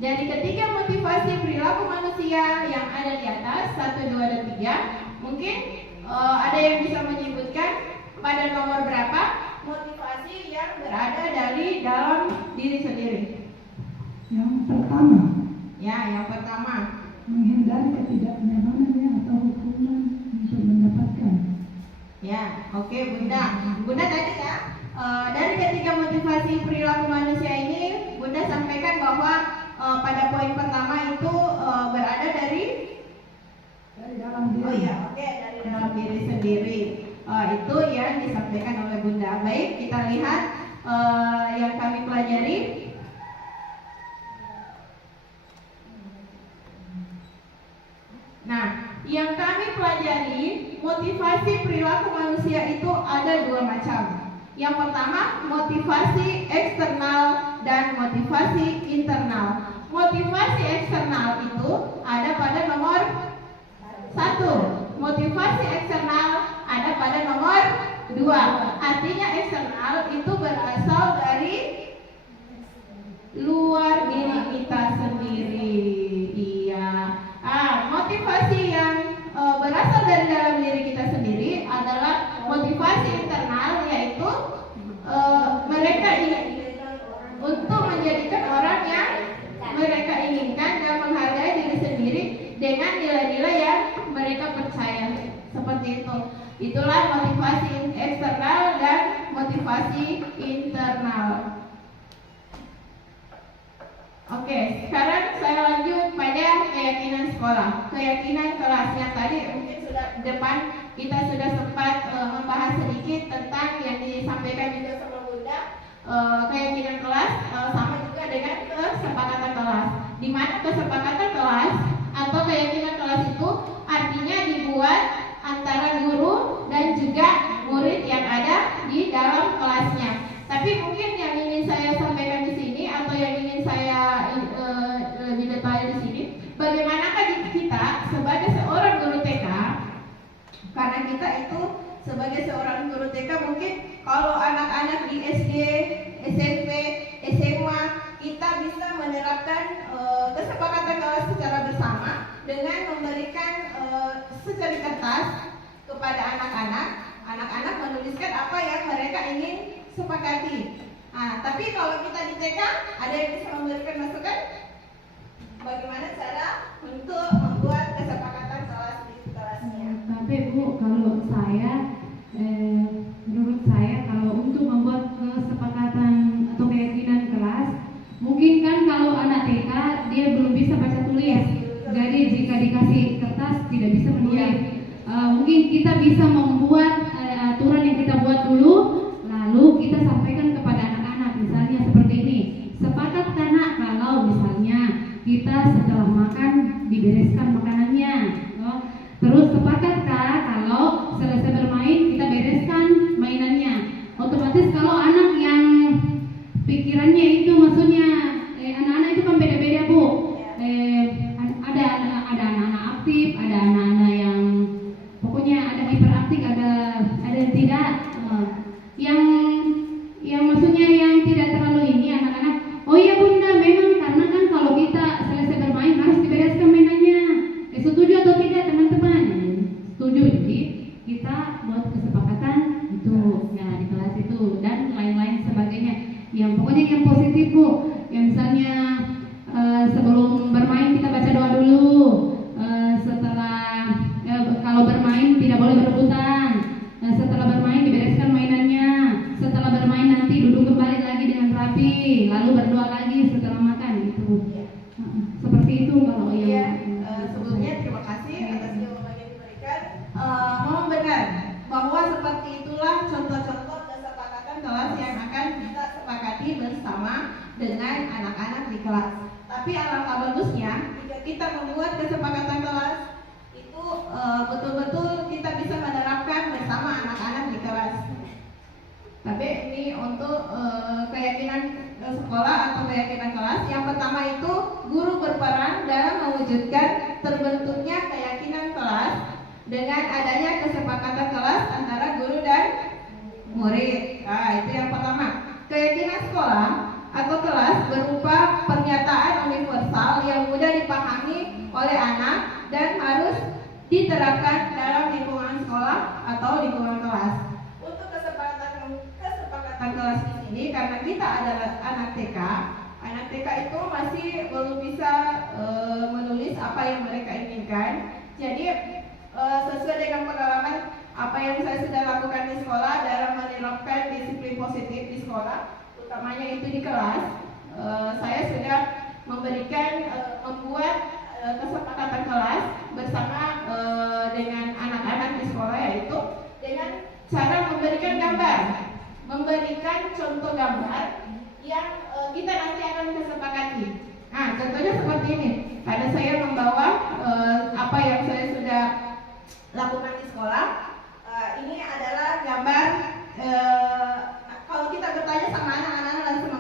Dari ketiga motivasi perilaku manusia yang ada di atas 1, 2, dan 3, mungkin ada yang bisa menyebutkan pada nomor berapa motivasi yang berada dari dalam diri sendiri. Yang pertama, Ya, yang pertama. menghindari ketidaknyamanannya atau hukuman untuk mendapatkan. Ya, oke Bunda. Bunda tadi ya, dari ketiga motivasi perilaku manusia ini, Bunda sampaikan bahwa pada poin pertama itu berada dari dalam diri. Oh iya, oke, dari dalam diri sendiri. Itu yang disampaikan oleh Bunda. Baik, kita lihat yang kami pelajari. Nah, yang kami pelajari, motivasi perilaku manusia itu ada dua macam. Yang pertama, motivasi eksternal dan motivasi internal. Motivasi eksternal itu ada pada nomor 1. Motivasi eksternal ada pada nomor 2. Artinya eksternal itu berasal dari luar diri kita sendiri. Iya. Motivasi yang berasal dari dalam diri kita sendiri adalah motivasi internal, yaitu mereka ingin untuk menjadikan orang yang mereka inginkan dan menghargai diri sendiri dengan nilai-nilai yang mereka percaya. Seperti itu. Itulah motivasi eksternal dan motivasi internal. Oke, sekarang saya lanjut pada keyakinan sekolah, keyakinan kelas. Yang tadi mungkin sudah depan kita sudah sempat membahas sedikit tentang yang disampaikan juga sama Bunda. Keyakinan kelas sama juga dengan kesepakatan kelas. Di mana kesepakatan kelas atau keyakinan kelas itu artinya dibuat antara guru dan juga murid yang ada di dalam kelasnya. Tapi mungkin yang ingin saya sampaikan di sini atau yang ingin saya lebih detail di sini, bagaimanakah kita sebagai seorang guru TK? Karena kita itu sebagai seorang guru TK mungkin kalau anak-anak di SD, SMP, SMA kita bisa menerapkan kesepakatan kelas secara bersama dengan memberikan secari kertas kepada anak-anak. Anak-anak menuliskan apa yang mereka ingin sepakati. Tapi kalau kita di TK, ada yang bisa memberikan masukan bagaimana cara untuk membuat kesepakatan kelas di kelasnya. Tapi Bu, kalau saya menurut saya kalau untuk membuat kesepakatan atau keyakinan kelas, mungkin kan kalau anak TK dia belum bisa baca tulis, jadi jika dikasih kertas tidak bisa menulis. Mungkin kita bisa membuat aturan yang kita buat dulu, lalu kita sampaikan kepada anak-anak. Misalnya seperti ini, sepakat karena kalau misalnya kita setelah makan dibereskan makanannya, terus sepakatkah kalau selesai bermain kita bereskan mainannya. Otomatis kalau anak yang pikirannya itu maksudnya anak-anak itu kan beda-beda Bu. Ada anak-anak aktif, ada anak-anak yang pokoknya ada hiperaktif, ada yang tidak, yang maksudnya yang tidak terlalu ini anak-anak. Oh iya Bunda, memang karena kan kalau kita selesai bermain harus dibereskan mainannya. Setuju atau tidak teman-teman? Setuju. Jadi kita buat kesepakatan itu ya di kelas itu dan lain-lain sebagainya. Yang pokoknya yang positif Bu. Yang misalnya sebelum bermain kita baca doa dulu. Setelah kalau bermain tidak boleh berebutan. Setelah bermain dibereskan mainannya. Setelah bermain nanti duduk kembali lagi dengan rapi, lalu berdoa lagi setelah makan gitu. Seperti itu kalau yang sebelumnya terima kasih atas jawaban yang diberikan. Mohon benar bahwa seperti itulah contoh-contoh kesepakatan kelas yang akan kita sepakati bersama dengan anak-anak di kelas. Tapi alangkah bagusnya jika kita membuat kesepakatan kelas itu betul-betul kita bisa menerapkan bersama anak-anak di kelas. Tapi ini untuk keyakinan sekolah atau keyakinan kelas. Yang pertama itu guru berperan dalam mewujudkan terbentuknya keyakinan kelas dengan adanya kesepakatan kelas antara guru dan murid. Itu yang pertama. Keyakinan sekolah atau kelas berupa pernyataan universal yang mudah dipahami oleh anak dan harus diterapkan dalam lingkungan sekolah atau lingkungan kelas. Untuk kesepakatan kelas di sini karena kita adalah anak TK itu masih belum bisa menulis apa yang mereka berikan. Jadi sesuai dengan pengalaman apa yang saya sudah lakukan di sekolah dalam menerapkan disiplin positif di sekolah, utamanya itu di kelas, saya sudah membuat kesepakatan kelas bersama dengan anak-anak di sekolah, yaitu dengan cara memberikan gambar, memberikan contoh gambar yang kita nanti akan kesepakati. Nah, contohnya seperti ini. Karena saya membawa apa yang saya sudah lakukan di sekolah. Ini adalah gambar. Kalau kita bertanya sama anak-anak langsung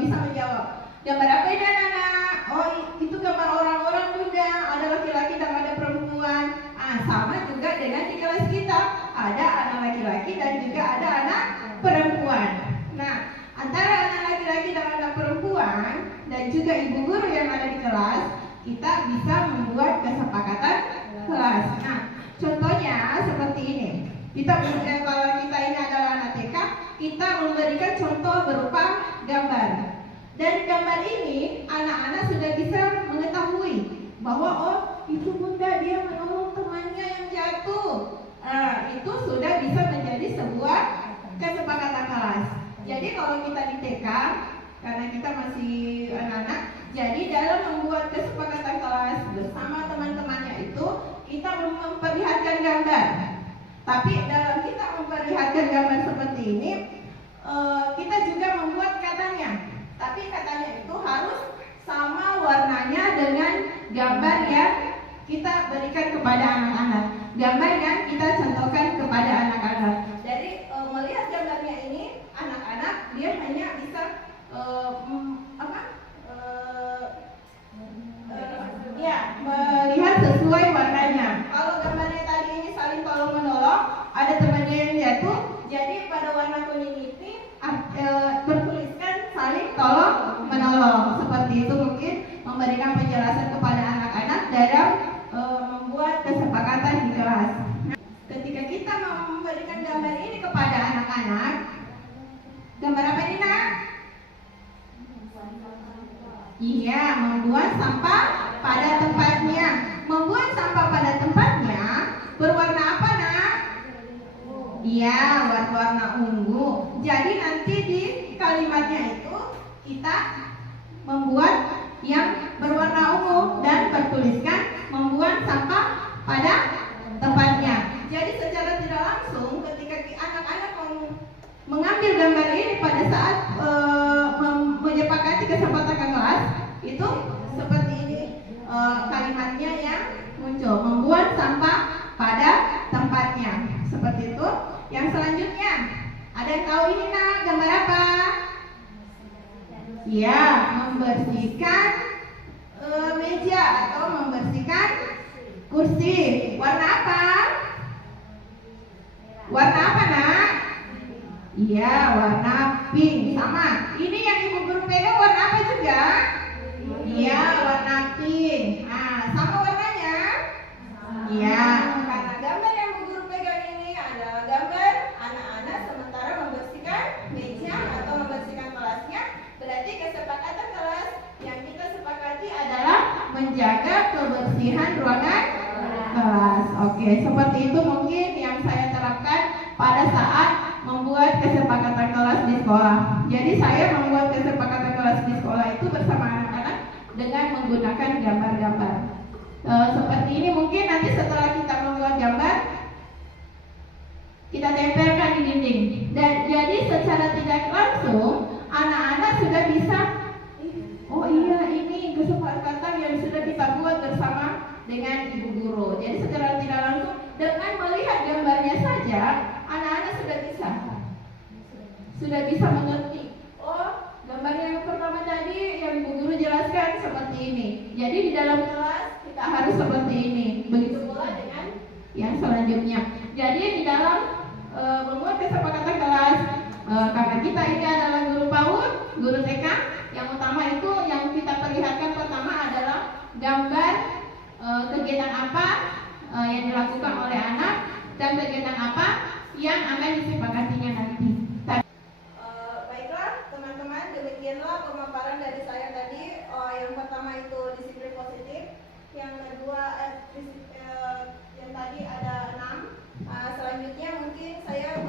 bisa menjawab. Gambar apa ini anak-anak? Oh, itu gambar orang-orang Bunda. Ada laki-laki dan ada perempuan. Sama juga dengan di kelas kita. Ada anak laki-laki dan juga ada anak perempuan. Nah, antara anak laki-laki dan anak perempuan dan juga ibu guru yang ada di kelas, kita bisa membuat kesepakatan kelas. Nah, contohnya seperti ini. Kita kemudian kalau kita ini adalah anak TK, kita memberikan contoh berupa gambar. Dari gambar ini, anak-anak sudah bisa mengetahui bahwa oh, itu Bunda dia menolong temannya yang jatuh. Itu sudah bisa menjadi sebuah kesepakatan kelas. Jadi kalau kita di TK, karena kita masih anak-anak, jadi dalam membuat kesepakatan kelas bersama teman-temannya itu, kita memperlihatkan gambar. Tapi dalam kita memperlihatkan gambar seperti ini, kita juga membuat katanya. Tapi katanya itu harus sama warnanya dengan gambar yang kita berikan kepada anak-anak. Gambar yang kita contohkan kepada anak-anak. Jadi melihat gambarnya ini, anak-anak dia hanya bisa melihat sesuai warnanya. Kalau gambarnya tadi ini saling tolong menolong, ada temannya yang jatuh, jadi pada warna kuning ini bertuliskan saling tolong menolong. Seperti itu mungkin memberikan penjelasan kepada anak-anak dalam membuat kesepakatan di kelas. Nah, ketika kita mau memberikan gambar ini kepada anak-anak, gambar apa ini nak? Iya, membuat sampah pada tempatnya. Membuat sampah pada tempatnya berwarna apa nak? Iya, warna ungu. Jadi nanti di kalimatnya itu kita membuat yang berwarna ungu dan bertuliskan membuat sampah pada tempatnya. Jadi secara tidak langsung ketika anak-anak mengambil gambar ini pada saat menyepakati kesempatan kelas itu seperti ini kalimatnya yang muncul, membuat sampah pada tempatnya. Seperti itu. Yang selanjutnya, ada yang tahu ini nak gambar apa? Ya, membersihkan meja atau membersihkan kursi. Warna apa? Warna apa nak? Iya, warna pink. Sama. Ini yang ibu guru pegang warna apa juga? Iya, warna pink. Nah, sama warnanya? Iya. Karena gambar yang ibu guru pegang ini adalah gambar anak-anak sementara membersihkan meja atau membersihkan kelasnya. Berarti kesepakatan kelas yang kita sepakati adalah menjaga kebersihan ruangan kelas. Oke, seperti itu mungkin yang saya terapkan pada saat membuat kesepakatan kelas di sekolah. Jadi saya membuat kesepakatan kelas di sekolah itu bersama anak-anak dengan menggunakan gambar-gambar. Seperti ini mungkin nanti setelah kita membuat gambar, kita tempelkan di dinding. Dan jadi secara tidak langsung anak-anak sudah bisa, oh iya ini kesepakatan yang sudah kita buat bersama dengan ibu guru. Jadi secara tidak langsung dengan melihat gambarnya saja anak-anak sudah bisa mengerti. Oh, gambar yang pertama tadi yang ibu guru jelaskan seperti ini. Jadi di dalam kelas kita harus seperti ini. Begitu pula dengan yang selanjutnya. Jadi di dalam membuat kesepakatan kelas, karena kita ini adalah guru PAUD, guru TK, yang utama itu yang kita perlihatkan pertama adalah gambar kegiatan apa yang dilakukan oleh anak dan kegiatan apa yang akan disepakatinya nanti. Baiklah teman-teman, demikianlah pemaparan dari saya tadi. Yang pertama itu disiplin positif, yang kedua yang tadi ada 6. Selanjutnya mungkin saya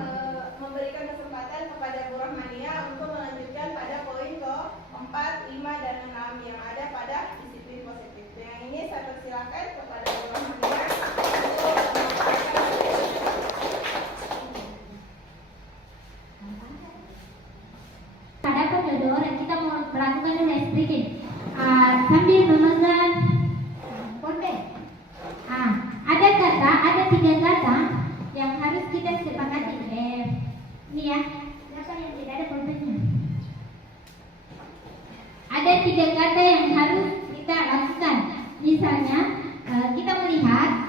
memberikan kesempatan kepada Bu Rahmania untuk melanjutkan pada poin ke-4, 5, dan 6 yang ada pada disiplin positif. Yang ini saya persilakan kepada Bu Rahmania Pada periode orang kita mau melakukan life breathing sambil memegang pulpen. Ada 3 kata yang harus kita sepakati. Ini ya, siapa yang tidak ada pulpennya? Ada 3 kata yang harus kita lakukan. Misalnya kita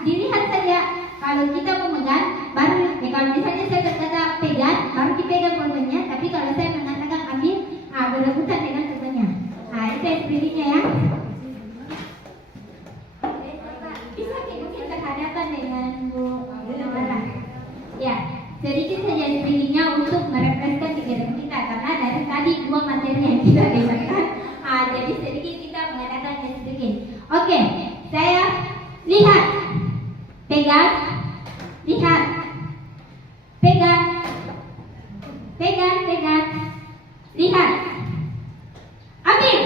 dilihat saja. Kalau kita memegang, baru kalau misalnya saya berkata pegang, baru dipegang pulpennya. Tapi kalau saya mengatakan ambil, berebutan dengan pulpennya. Itu ekspresinya ya. Bisa mungkin berhadapan dengan Bu Nora. Ya, sedikit saja ekspresinya untuk merefreskan pikiran kita karena dari tadi 2 materi yang kita dengarkan. Jadi sedikit kita mengadakan ekspresi. Oke, saya lihat, pegang, lihat, pegang, pegang, pegang, lihat, ambil.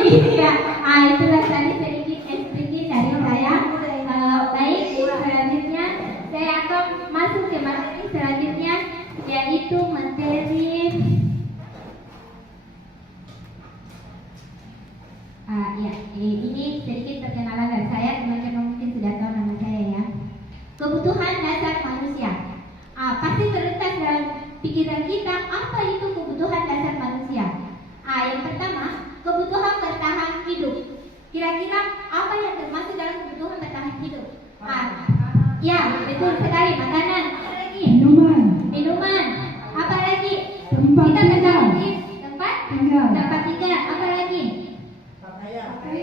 Iya, itulah tadi sedikit ekspresi dari saya. Baik, selanjutnya saya akan masuk ke materi selanjutnya, yaitu materi ini sedikit perkenalan dari saya. Teman-teman mungkin sudah tahu nama saya ya. Kebutuhan dasar manusia. Pasti terlintas dalam pikiran kita, apa itu kebutuhan dasar manusia? Yang pertama, kebutuhan bertahan hidup. Kira-kira apa yang termasuk dalam kebutuhan bertahan hidup? Ya, betul sekali, makanan. Apa lagi? Minuman. Apa lagi? Tempat Kita tinggal. tempat Tinggal. tempat tinggal. Apa lagi?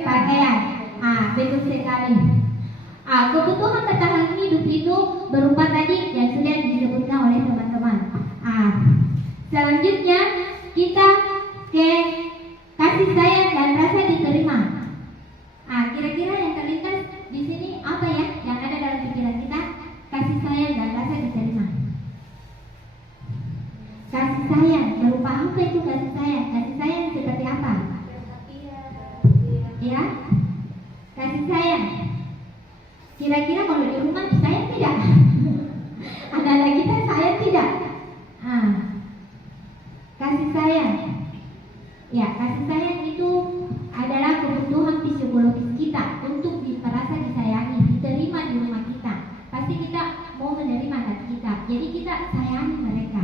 Pakaian. Betul sekali. Kebutuhan bertahan hidup itu berupa tadi yang sudah disebutkan oleh teman-teman. Selanjutnya kita ke kasih sayang dan rasa diterima. Kira-kira yang terlintas di sini apa ya yang ada dalam pikiran kita? Kasih sayang dan rasa diterima. Kasih sayang berupa apa itu kasih sayang? Kasih sayang seperti apa? Ya, kasih sayang. Kira-kira kalau di rumah sayang tidak? Anak-anak kita sayang tidak? Kasih sayang. Ya, kasih sayang itu adalah kebutuhan fisiologis kita untuk merasa disayangi, diterima di rumah kita. Pasti kita mau menerima anak kita, jadi kita sayangi mereka.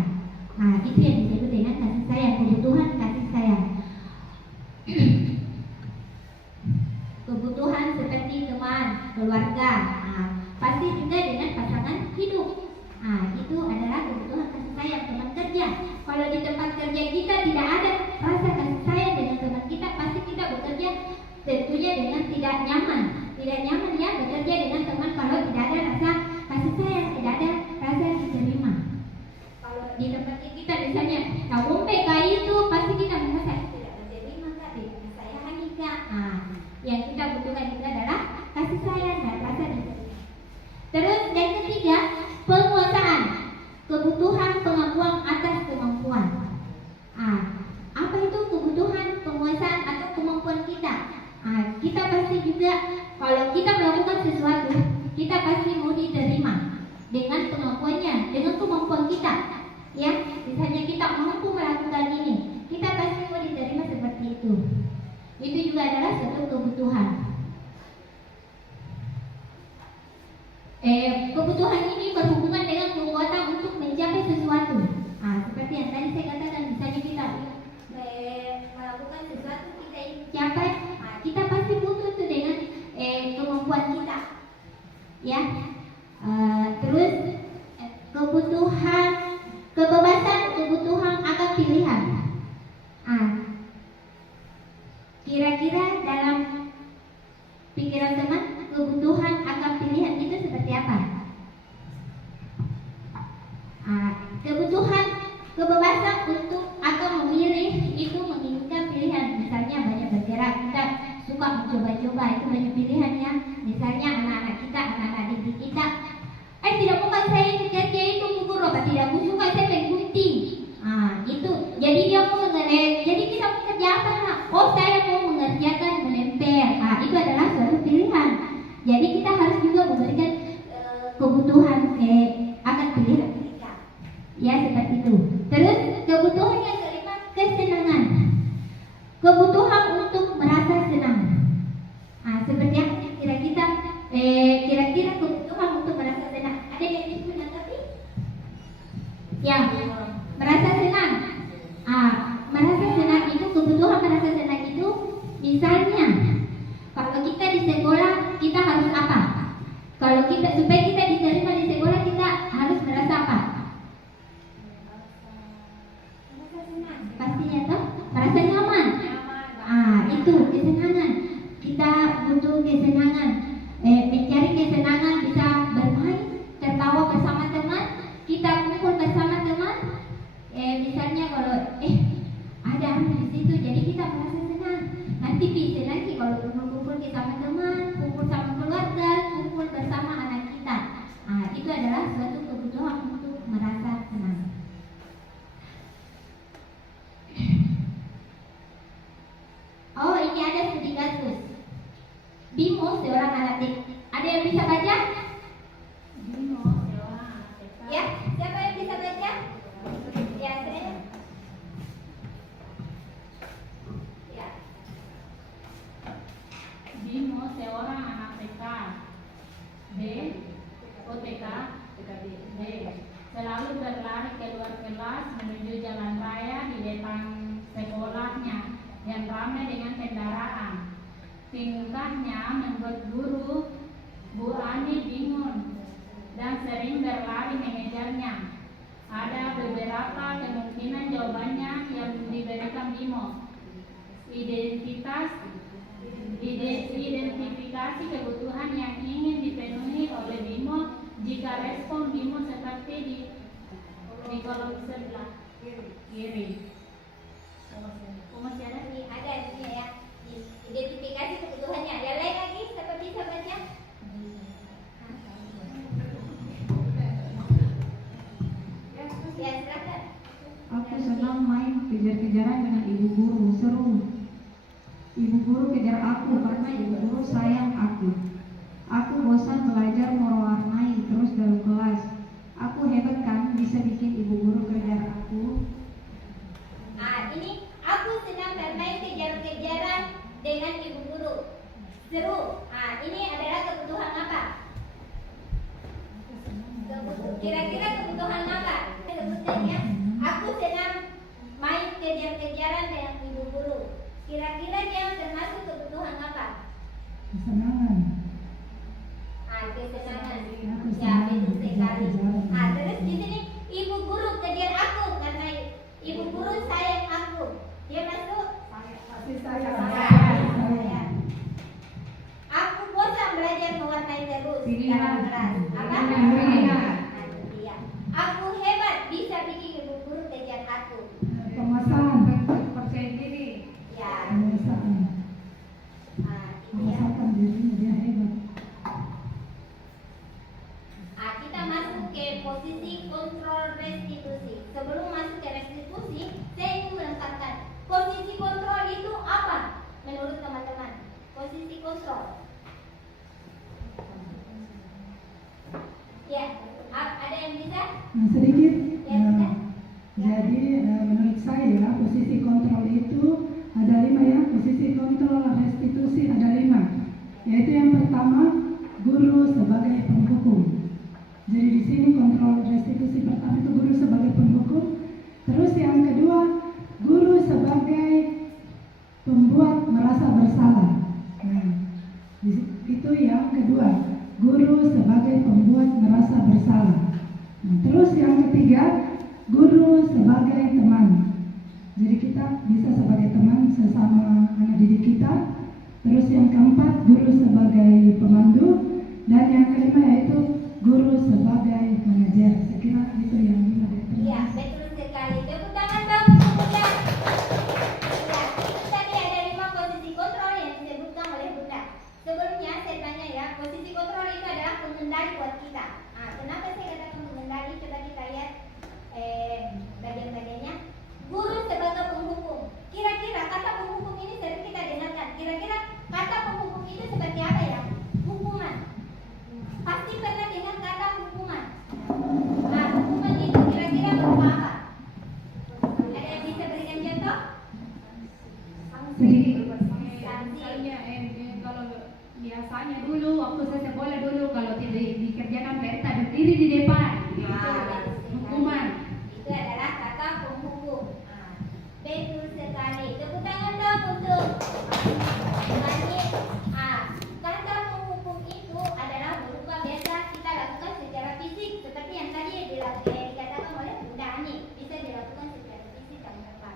Itu yang disebut dengan kasih sayang, kebutuhan kasih sayang. Kebutuhan seperti teman, keluarga, pasti juga dengan pasangan hidup. Itu adalah kebutuhan kasih sayang. Teman kerja, kalau di tempat kerja kita tidak ada rasa kasih sayang dengan teman kita, pasti kita bekerja tentunya dengan tidak nyaman ya bekerja dengan teman kalau tidak ada rasa kasih sayang, tidak ada rasa diterima. Kalau di tempat kita misalnya, kamu PKI itu pasti kita merasa tidak diterima kak, tidak disayangi kak. Yang kita butuhkan itu adalah kasih sayang dan rasa diterima. Terus yang ketiga, penguasaan, kebutuhan pengakuan atas kemampuan. Apa itu kebutuhan penguasaan atau kemampuan kita? Kita pasti juga kalau kita melakukan sesuatu, kita pasti mau diterima dengan pengakuannya, dengan kemampuan kita. Ya, misalnya kita mampu melakukan ini, kita pasti mau diterima seperti itu. Itu juga adalah suatu kebutuhan. Kebutuhan ini berhubungan dengan kekuatan untuk mencapai sesuatu. Seperti yang tadi saya katakan, misalnya kita melakukan sesuatu kita ingin capai, kita pasti butuh itu dengan kemampuan kita. Ya. Terus kebutuhan kebebasan, kebutuhan akan pilihan. Kira-kira dalam pikiran teman, kebutuhan akan pilihan itu seperti apa? berubah, itu banyak pilihan ya. Misalnya anak-anak kita, anak-anak didik kita, tidak mau saya ikut kerja itu Bu Guru, apa tidak Bu suka saya pengen gunting. Itu jadi dia mau jadi kita mau kerja apa nak? Oh saya mau mengerjakan menempel. Itu adalah suatu pilihan. Jadi kita harus juga memberikan kebutuhan akan pilihan kita. Ya seperti itu. Terus kebutuhan yang kelima, kesenangan. Kebutuhan untuk merasa senang. Seperti apa kira-kira kebutuhan untuk merasa senang. Ada yang disebut menanggapi? Ya, merasa senang. Merasa senang itu, kebutuhan merasa senang itu, misalnya kalau kita di sekolah kita harus apa? Kalau kita supaya kita diterima di sekolah kita harus merasa apa? Merasa senang. Pastinya toh, merasa nyaman. Itu kesenangan. Kita butuh kesenangan. Mencari kesenangan, bisa bermain, tertawa bersama teman, kita kumpul bersama teman. Misalnya kalau ada anak di situ, jadi kita merasa senang. Nanti bisa nanti kalau kumpul sama teman, kumpul sama keluarga, kumpul bersama anak kita. Itu adalah suatu kebutuhan untuk merasa senang. Oh, ini ada studi kasus. Bimo seorang anak TK. Ada yang bisa baca? Bimo seorang anak TK. Ya, siapa yang bisa baca? Ya, saya. Ya. Bimo seorang anak TK. B. OTK. B. Selalu berlari keluar kelas menuju jalan raya di depan sekolahnya yang ramai dengan kendaraan. Tingkahnya membuat guru Bu Ani bingung dan sering berlari mengejarnya. Ada beberapa kemungkinan jawabannya yang diberikan Bimo. Identifikasi kebutuhan yang ingin dipenuhi oleh Bimo. Jika respon Bimo seperti di kolom sebelah kiri. Masih ada nih, ada ini ya. Identifikasi kebutuhannya. Yang lain lagi, siapa bisa baca? Ya, silakan. Aku senang main kejar-kejaran dengan ibu guru, seru. Ibu guru kejar aku karena ibu guru sayang aku. Aku bosan belajar mewarnai terus dalam kelas. Aku hebat kan bisa bikin ibu guru kejar aku. Ini aku senang bermain kejar-kejaran dengan ibu guru. Seru. Ini adalah kebutuhan apa? Kira-kira kebutuhan apa? Sebutnya. Aku senang main kejar-kejaran dengan ibu guru. Kira-kira dia termasuk kebutuhan apa? Kesenangan. Kesenangan. Ya, betul sekali. Terus di sini ibu guru kejar aku karena ibu guru sayang aku. Dia masuk? Sayang. Aku bosan belajar mewarnai terus dalam kelas. Apa? Iya. Aku hebat bisa bikin ibu guru kejar aku. Penguasaan. Percaya diri. Ya. Penguasaan. Itu ya. Menguasakan dirinya, dia hebat. Kita masuk ke posisi kontrol restitusi. Sebelum masuk ke restitusi, saya ingin melengkapkan posisi kontrol itu apa menurut teman-teman? Posisi kontrol. Ya, ada yang bisa? Sedikit. Ya, bisa. Jadi menurut saya posisi kontrol itu ada 5 ya. Posisi kontrol restitusi ada 5. Yaitu yang pertama guru sebagai penghukum. Jadi di sini kontrol restitusi pertama itu guru sebagai penghukum. Terus yang kedua guru sebagai pembuat merasa bersalah. Nah, itu yang kedua guru sebagai pembuat merasa bersalah. Nah, terus yang ketiga guru sebagai teman. Jadi kita bisa sebagai teman sesama anak didik kita. Terus yang keempat guru sebagai pemandu. Dan yang kelima yaitu guru sebagai mengajar. Saya kira itu yang 5 deh. Iya, betul sekali. Tepuk tangan dong semuanya. Ya, itu tadi ada 5 posisi kontrol yang disebutkan oleh Bunda. Misalnya kalau biasanya dulu waktu saya sekolah dulu kalau tidak dikerjakan PR tak berdiri di depan. Hukuman. Itu adalah kata penghukum. Betul sekali. Tepuk tangan dong untuk kata penghukum itu adalah berupa biasa kita lakukan secara fisik seperti yang tadi dikatakan oleh Bunda Ani, bisa dilakukan secara fisik dan tepat.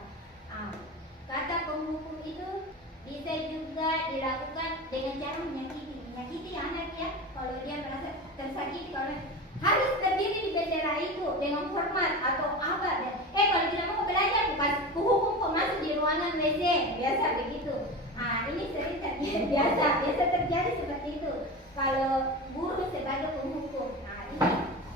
Kata penghukum itu bisa juga dilakukan dengan cara menyakiti anak ya. Kalau dia merasa tersakiti, kalau harus berdiri di bendera itu dengan hormat atau apa. Kalau tidak mau belajar bukan hukum kok masuk di ruangan WC, biasa begitu. Ini sering terjadi, biasa terjadi seperti itu. Kalau guru sebagai penghukum, ini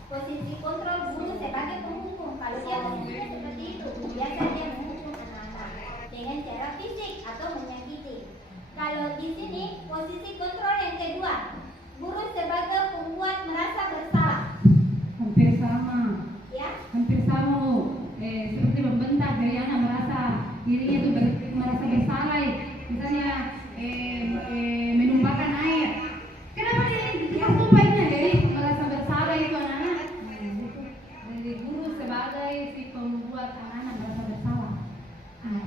posisi kontrol guru sebagai penghukum. Kalau dia posisinya seperti itu, biasa dia menghukum anak-anak dengan cara fisik atau menyakiti. Kalau di sini posisi kontrol yang kedua, guru sebagai pembuat merasa bersalah. Hampir sama. Ya, Hampir sama. Seperti membentak dari anak merasa dirinya itu merasa bersalah. Misalnya menumpahkan air. Kenapa dia tumpahinnya? Jadi merasa bersalah itu anak-anak. Jadi guru sebagai si pembuat anak-anak merasa bersalah.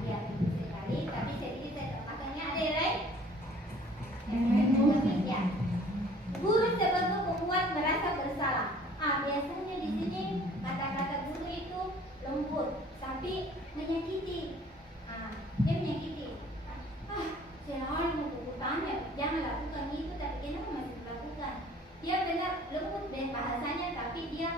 ya betul sekali. Tapi sedikit saya tambahkannya ada yang lain? Ya. Guru sebagai pembuat merasa bersalah. Biasanya di sini kata-kata guru itu lembut, tapi menyakiti. Dia menyakiti. Selalu mau tanya, jangan lakukan itu, tapi kenapa masih dilakukan? Dia benar lembut dan bahasanya, tapi dia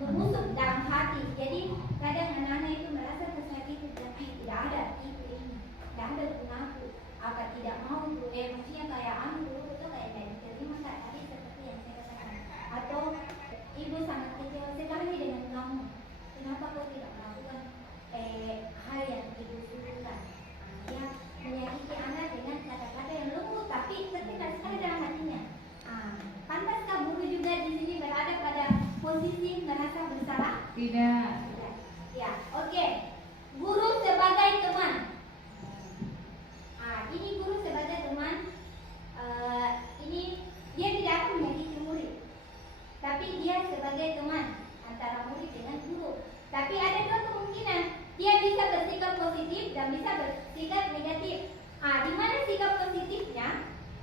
menusuk dalam hati. Jadi kadang anak-anak itu merasa tersakiti, tapi tidak ada itu ini, tidak ada gunaku. Apa tidak mau maksudnya kayak dulu itu kayak tidak diterima kan? Tadi seperti yang saya katakan. Atau ibu sangat kecewa sekali dengan kamu. Kenapa kau tidak melakukan hal yang ibu suruhkan? Dia menyakiti anak dengan kata-kata yang lembut, tapi tertinggal sekali dalam hatinya. Pantaskah guru juga di sini berada pada posisi merasa bersalah? Tidak. Ya, oke. Guru sebagai teman. Ini guru sebagai teman. Ini dia tidak akan menyakiti murid, tapi dia sebagai teman antara murid dengan guru. Tapi ada dua kemungkinan, dia bisa bersikap positif dan bisa bersikap negatif. Di mana sikap positifnya?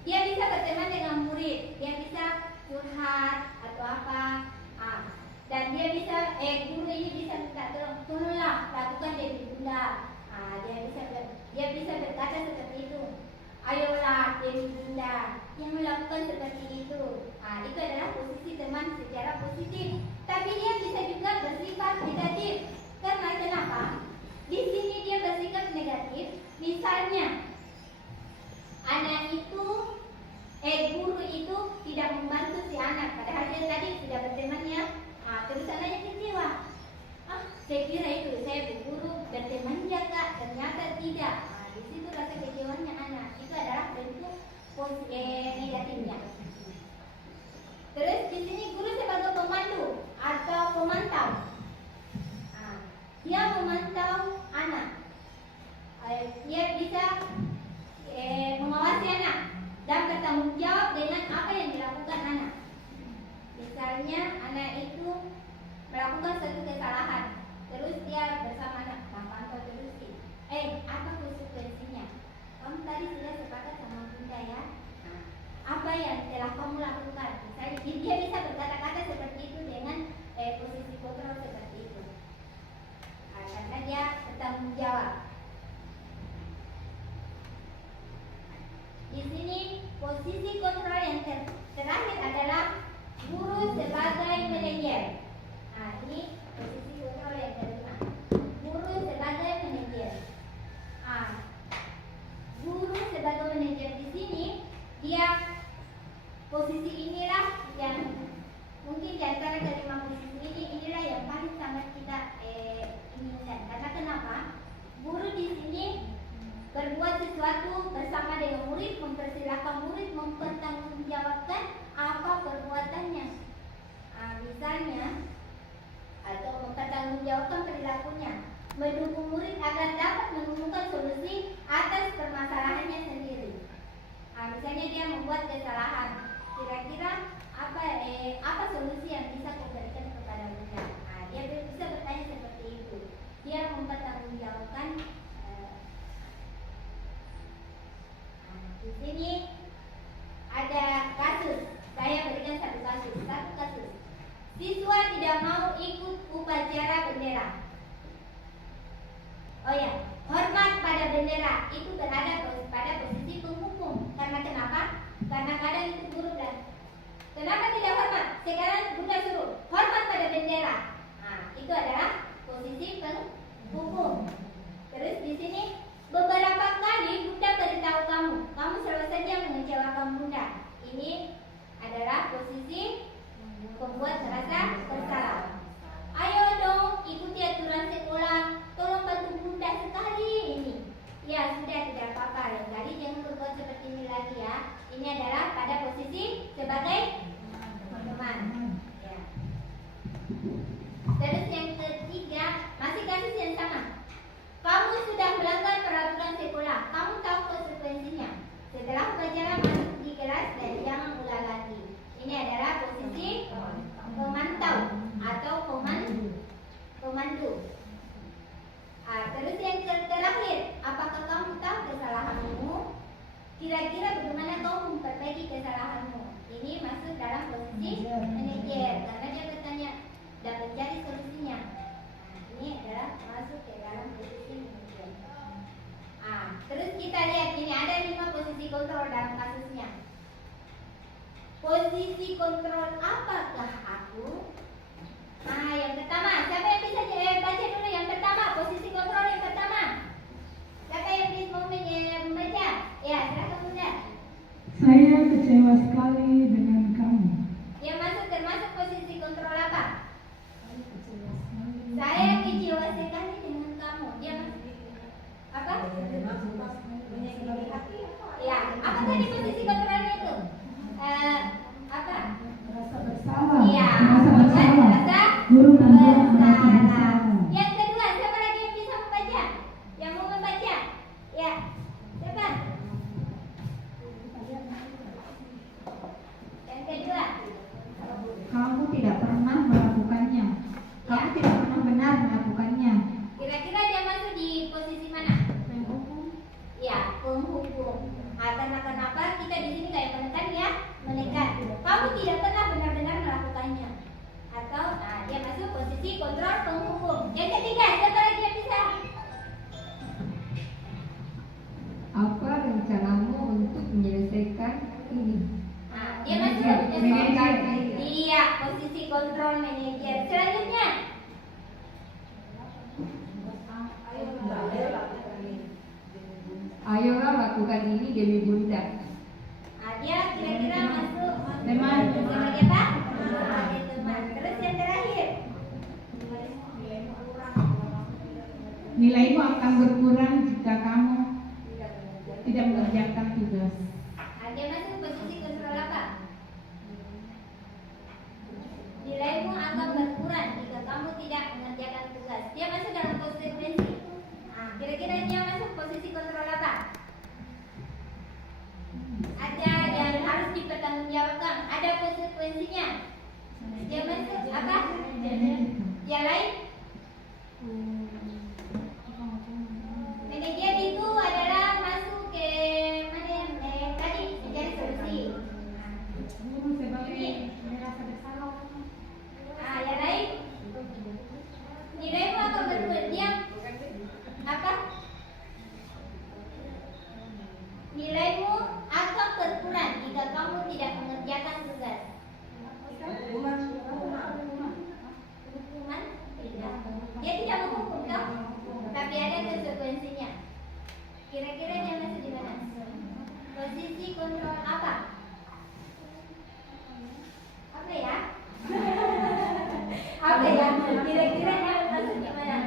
Dia bisa berteman dengan murid, dia bisa curhat atau apa, dan dia bisa guru ini bisa minta tolonglah lakukan dari bunda. Dia bisa berkata seperti itu. Ayolah Dewi Bunda yang melakukan seperti itu. Itu adalah posisi teman secara positif. Tapi dia bisa juga bersifat negatif. Karena kenapa? Di sini dia bersikap negatif. Misalnya, anak itu, guru itu tidak membantu si anak. Padahal dia tadi sudah bertemannya. Terus anaknya kecewa. Saya kira itu saya berguru berteman ya kak, ternyata tidak. Di situ rasa kecewanya anak. Itu adalah bentuk negatifnya. Terus di sini guru sebagai pemandu atau pemantau. Dia memantau anak. Dia bisa mengawasi anak dan bertanggung jawab dengan apa yang dilakukan anak. Misalnya anak itu melakukan suatu kesalahan, terus dia bersama anak pantau terus. Apa konsekuensinya? Kamu tadi sudah sepakat sama bunda ya. Apa yang telah kamu lakukan? Misalnya dia bisa berkata-kata seperti itu dengan posisi kontrol seperti itu. Karena dia bertanggung jawab. Di sini posisi kontrol yang terakhir adalah guru sebagai manajer. Ini posisi kontrol yang kelima. Guru sebagai manajer. Guru sebagai manajer di sini dia posisi inilah yang mungkin di antara kelima posisi inilah yang paling sangat kita inginkan. Karena kenapa? Guru di sini berbuat sesuatu bersama dengan murid, mempersilahkan murid mempertanggungjawabkan apa perbuatannya. Misalnya atau mempertanggungjawabkan perilakunya. mendukung murid agar dapat menemukan solusi atas permasalahannya sendiri. Misalnya dia membuat kesalahan, kira-kira apa solusi yang bisa kau berikan kepada Bunda? Dia bisa bertanya seperti itu. Dia mempertanggungjawabkan. Di sini ada kasus. Saya berikan satu kasus. Siswa tidak mau ikut upacara bendera. Oh ya, hormat pada bendera itu berada pada posisi penghukum. Karena kenapa? Karena kadang itu guru dan kenapa tidak hormat? Sekarang Bunda suruh hormat pada bendera. Itu adalah posisi penghukum. Terus di sini beberapa kali Bunda beritahu kamu selalu saja mengecewakan Bunda. Ini adalah posisi pembuat merasa bersalah. Ayo dong ikuti aturan sekolah. Tolong bantu Bunda sekali ini. Ya sudah, tidak apa-apa. Lain kali jangan berbuat seperti ini lagi ya. Ini adalah pada posisi sebagai teman. Ya. Terus yang ketiga, masih kasus yang sama. Kamu sudah melanggar peraturan sekolah. Kamu tahu konsekuensinya. Setelah upacara masuk di kelas dan jangan ulang lagi. Ini adalah posisi pemantau atau pemandu. Terus yang terakhir, apakah kamu tahu kesalahanmu? Kira-kira bagaimana kamu memperbaiki kesalahanmu? Ini masuk dalam posisi manajer karena dia bertanya dan mencari solusinya. Ini adalah masuk ke dalam posisi manajer. Terus kita lihat ini ada 5 posisi kontrol dalam kasusnya. Posisi kontrol apakah aku? Yang pertama, siapa yang bisa baca dulu yang pertama? Posisi kontrol yang pertama. Siapa yang bisa membaca? Ya, silakan Bunda. Saya kecewa sekali dengan kamu. Yang termasuk posisi kontrol apa? Saya kecewa sekali dengan kamu. Dia apa? Ya, apa tadi posisi kontrolnya itu? Apa? Merasa bersalah. Iya, Merasa guru dan guru merasa bersalah. Yang kedua, siapa lagi yang bisa membaca? Yang mau membaca? Ya, siapa? Yang kedua, Kamu tidak pernah melakukannya. Kamu tidak pernah benar melakukannya. kira-kira dia masuk di posisi mana? Ya, penghukum. Karena kenapa kita di sini kayak menekan ya? Menekan. Kamu tidak pernah benar-benar melakukannya. Atau dia masuk posisi kontrol penghukum. Yang ketiga, siapa lagi yang bisa? Apa rencanamu untuk menyelesaikan ini? Dia masuk Manajer. Iya, posisi kontrol manajer. Selanjutnya, Ayolah lakukan ini demi Bunda. dia kira-kira masuk Teman. sebagai apa? Sebagai teman. Terus yang terakhir, Nilaimu akan berkurang jika kamu tidak mengerjakan tugas. dia masuk posisi kontrol apa? Nilaimu akan berkurang jika kamu tidak mengerjakan tugas. Dia masuk dalam konsekuensi. Kira-kira dia masuk posisi kontrol apa? Ada yang harus dipertanggungjawabkan. Ada konsekuensinya. Dia masuk apa? Yang lain? Manajer itu adalah masuk ke mana yang tadi mencari solusi. Ini. Yang lain? Nilaimu akan berkurang. Dia apa? Nilaimu akan berkurang jika kamu tidak mengerjakan tugas. Hukuman? Tidak. Dia tidak menghukum toh, tapi ada konsekuensinya. Kira-kira dia masuk di mana? Posisi kontrol apa? Apa ya? Apa ya? Kira-kira dia masuk di mana?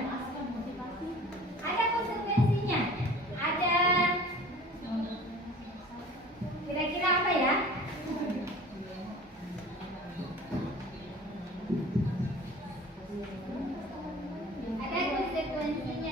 Ada konsekuensinya. Ada. Kira-kira apa ya? Ada konsekuensinya.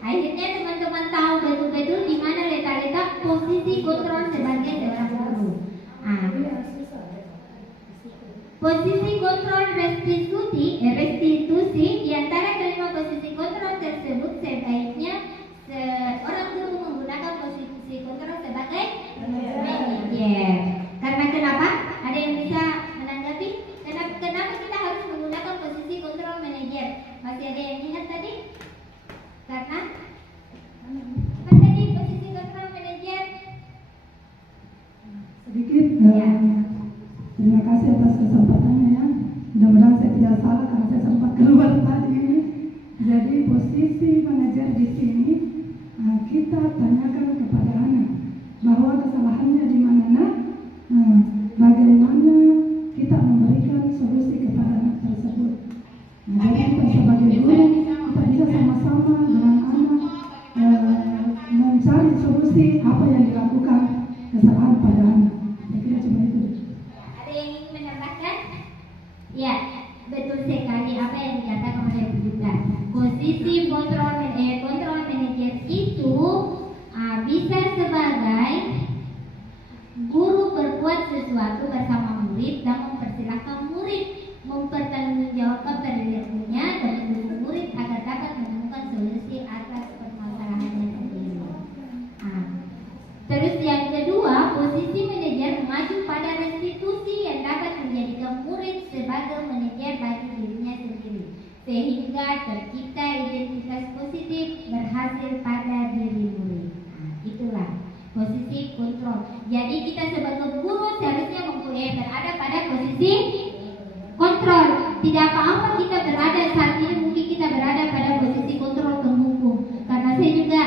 Akhirnya teman-teman tahu betul-betul di mana letak posisi kontrol sebagai seorang guru. Posisi kontrol restitusi di antara kelima posisi kontrol tersebut sebaiknya seorang guru menggunakan posisi kontrol sebagai manajer. Karena kenapa? Ada yang bisa menanggapi? Kenapa kita harus menggunakan posisi kontrol manajer? Masih ada yang ingat tadi? Karena apa tadi posisi kontrol manajer? Sedikit terima kasih atas kesempatannya ya. Mudah-mudahan saya tidak salah karena saya sempat keluar tadi ini. Jadi posisi manajer di sini kita tanyakan kepada anak bahwa kesalahannya di mana, bagaimana kita memberikan solusi kepada anak tersebut. Jadi kita sebagai guru kita bisa sama-sama dengan anak mencari solusi apa yang dilakukan kesalahan pada anak. Saya kira cuma itu. Ada yang ingin menambahkan? Ya, betul sekali apa yang dikatakan oleh Bu Bunda. Posisi kontrol manajer itu bisa sebagai guru berbuat sesuatu bersama murid dan mempersilahkan murid mempertanggungjawabkan perilakunya dan mendukung murid agar dapat menemukan solusi atas permasalahannya sendiri. Terus yang kedua, posisi manajer mengacu pada restitusi yang dapat menjadikan murid sebagai manajer bagi dirinya sendiri, sehingga tercipta identitas positif berhasil pada diri murid. Itulah posisi kontrol. Jadi kita sebagai guru seharusnya mempunyai berada pada posisi kontrol. Tidak apa-apa kita berada saat ini, mungkin kita berada pada posisi kontrol penghukum. Karena saya juga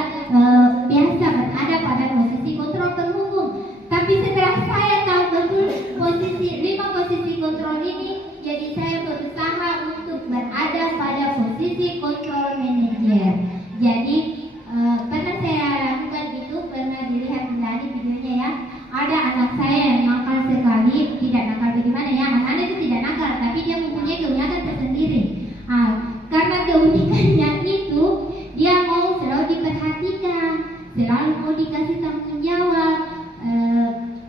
biasa berada pada posisi kontrol penghukum. Tapi setelah saya tahu betul lima posisi kontrol ini, jadi saya berusaha untuk berada pada posisi kontrol manajer. Jadi pernah saya lakukan itu, pernah dilihat dari videonya ya. Ada anak saya yang nakal sekali, tidak nakal bagaimana ya, anak-anak itu tidak nakal, tapi dia mempunyai keunikan tersendiri. Karena keunikannya itu, dia mau selalu diperhatikan, selalu mau dikasih tanggung jawab.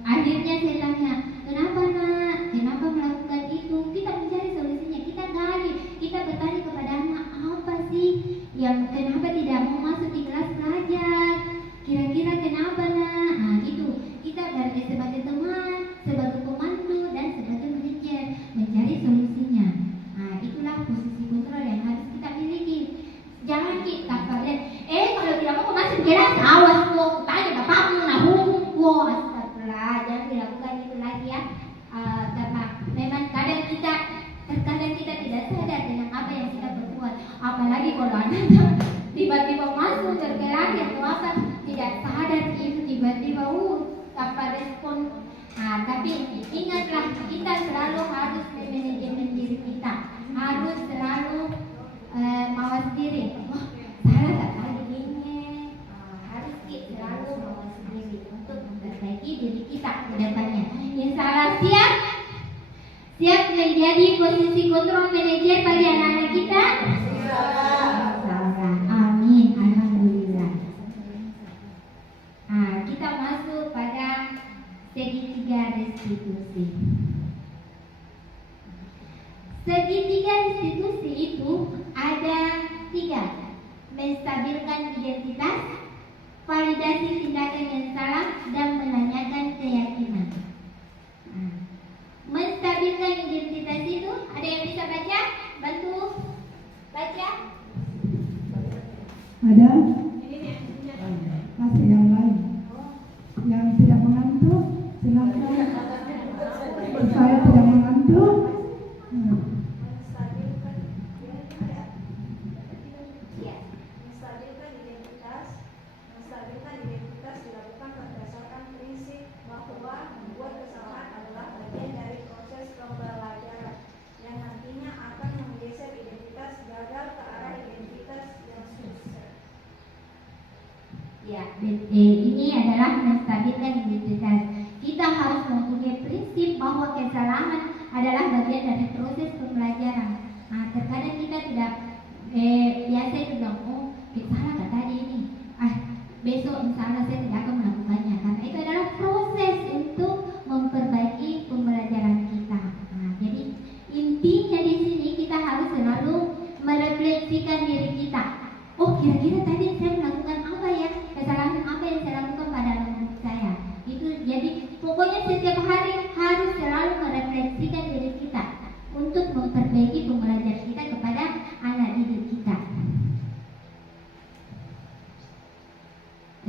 Akhirnya saya tanya, kenapa nak? Kenapa melakukan itu? Kita mencari solusinya, kita gali, kita bertanya kepada anak, apa sih yang kenapa tidak mau masuk di kelas belajar? Kira-kira kenapa nak? Itu kita sebagai teman, sebagai pemandu dan sebagai manajer mencari solusinya. Itulah posisi kontrol yang harus kita miliki. Jangan kita kalian, kalau tidak mau masuk kelas, awas kok, tanya bapakmu, hukum, astagfirullah, jangan dilakukan itu lagi ya. Karena memang terkadang kita tidak sadar dengan apa yang kita berbuat. Apalagi kalau anak tiba-tiba masuk tergerak atau apa, tidak sadar itu tiba-tiba tanpa respon. Tapi ingatlah, kita selalu harus manajemen diri kita, harus selalu mawas diri. Salah tak kali ini, harus selalu mawas diri untuk memperbaiki diri kita ke depannya. Insya Allah siap menjadi posisi kontrol manajer bagi anak-anak kita. Amin, alhamdulillah. Kita masuk pada segitiga restitusi. Segitiga restitusi itu ada 3: menstabilkan identitas, validasi tindakan yang salah, dan menanyakan keyakinan. Menstabilkan identitas itu, ada yang bisa baca? Bantu baca. Ada? Kasih yang lain. Yang tidak mengantuk, silakan. Saya tidak mengantuk. Menstabilkan identitas dilakukan berdasarkan prinsip bahwa membuat kesalahan adalah bagian dari proses pembelajaran yang nantinya akan menggeser identitas gagal ke arah identitas yang sukses. Ya, ini adalah menstabilkan identitas. Kita harus mempunyai prinsip bahwa kesalahan adalah bagian dari proses pembelajaran. Terkadang kita tidak biasa itu bilang, salah kata kira-kira tadi saya melakukan apa ya, kesalahan apa yang saya lakukan pada anak saya. Itu jadi pokoknya setiap hari harus selalu merefleksikan diri kita untuk memperbaiki pembelajaran kita kepada anak didik kita.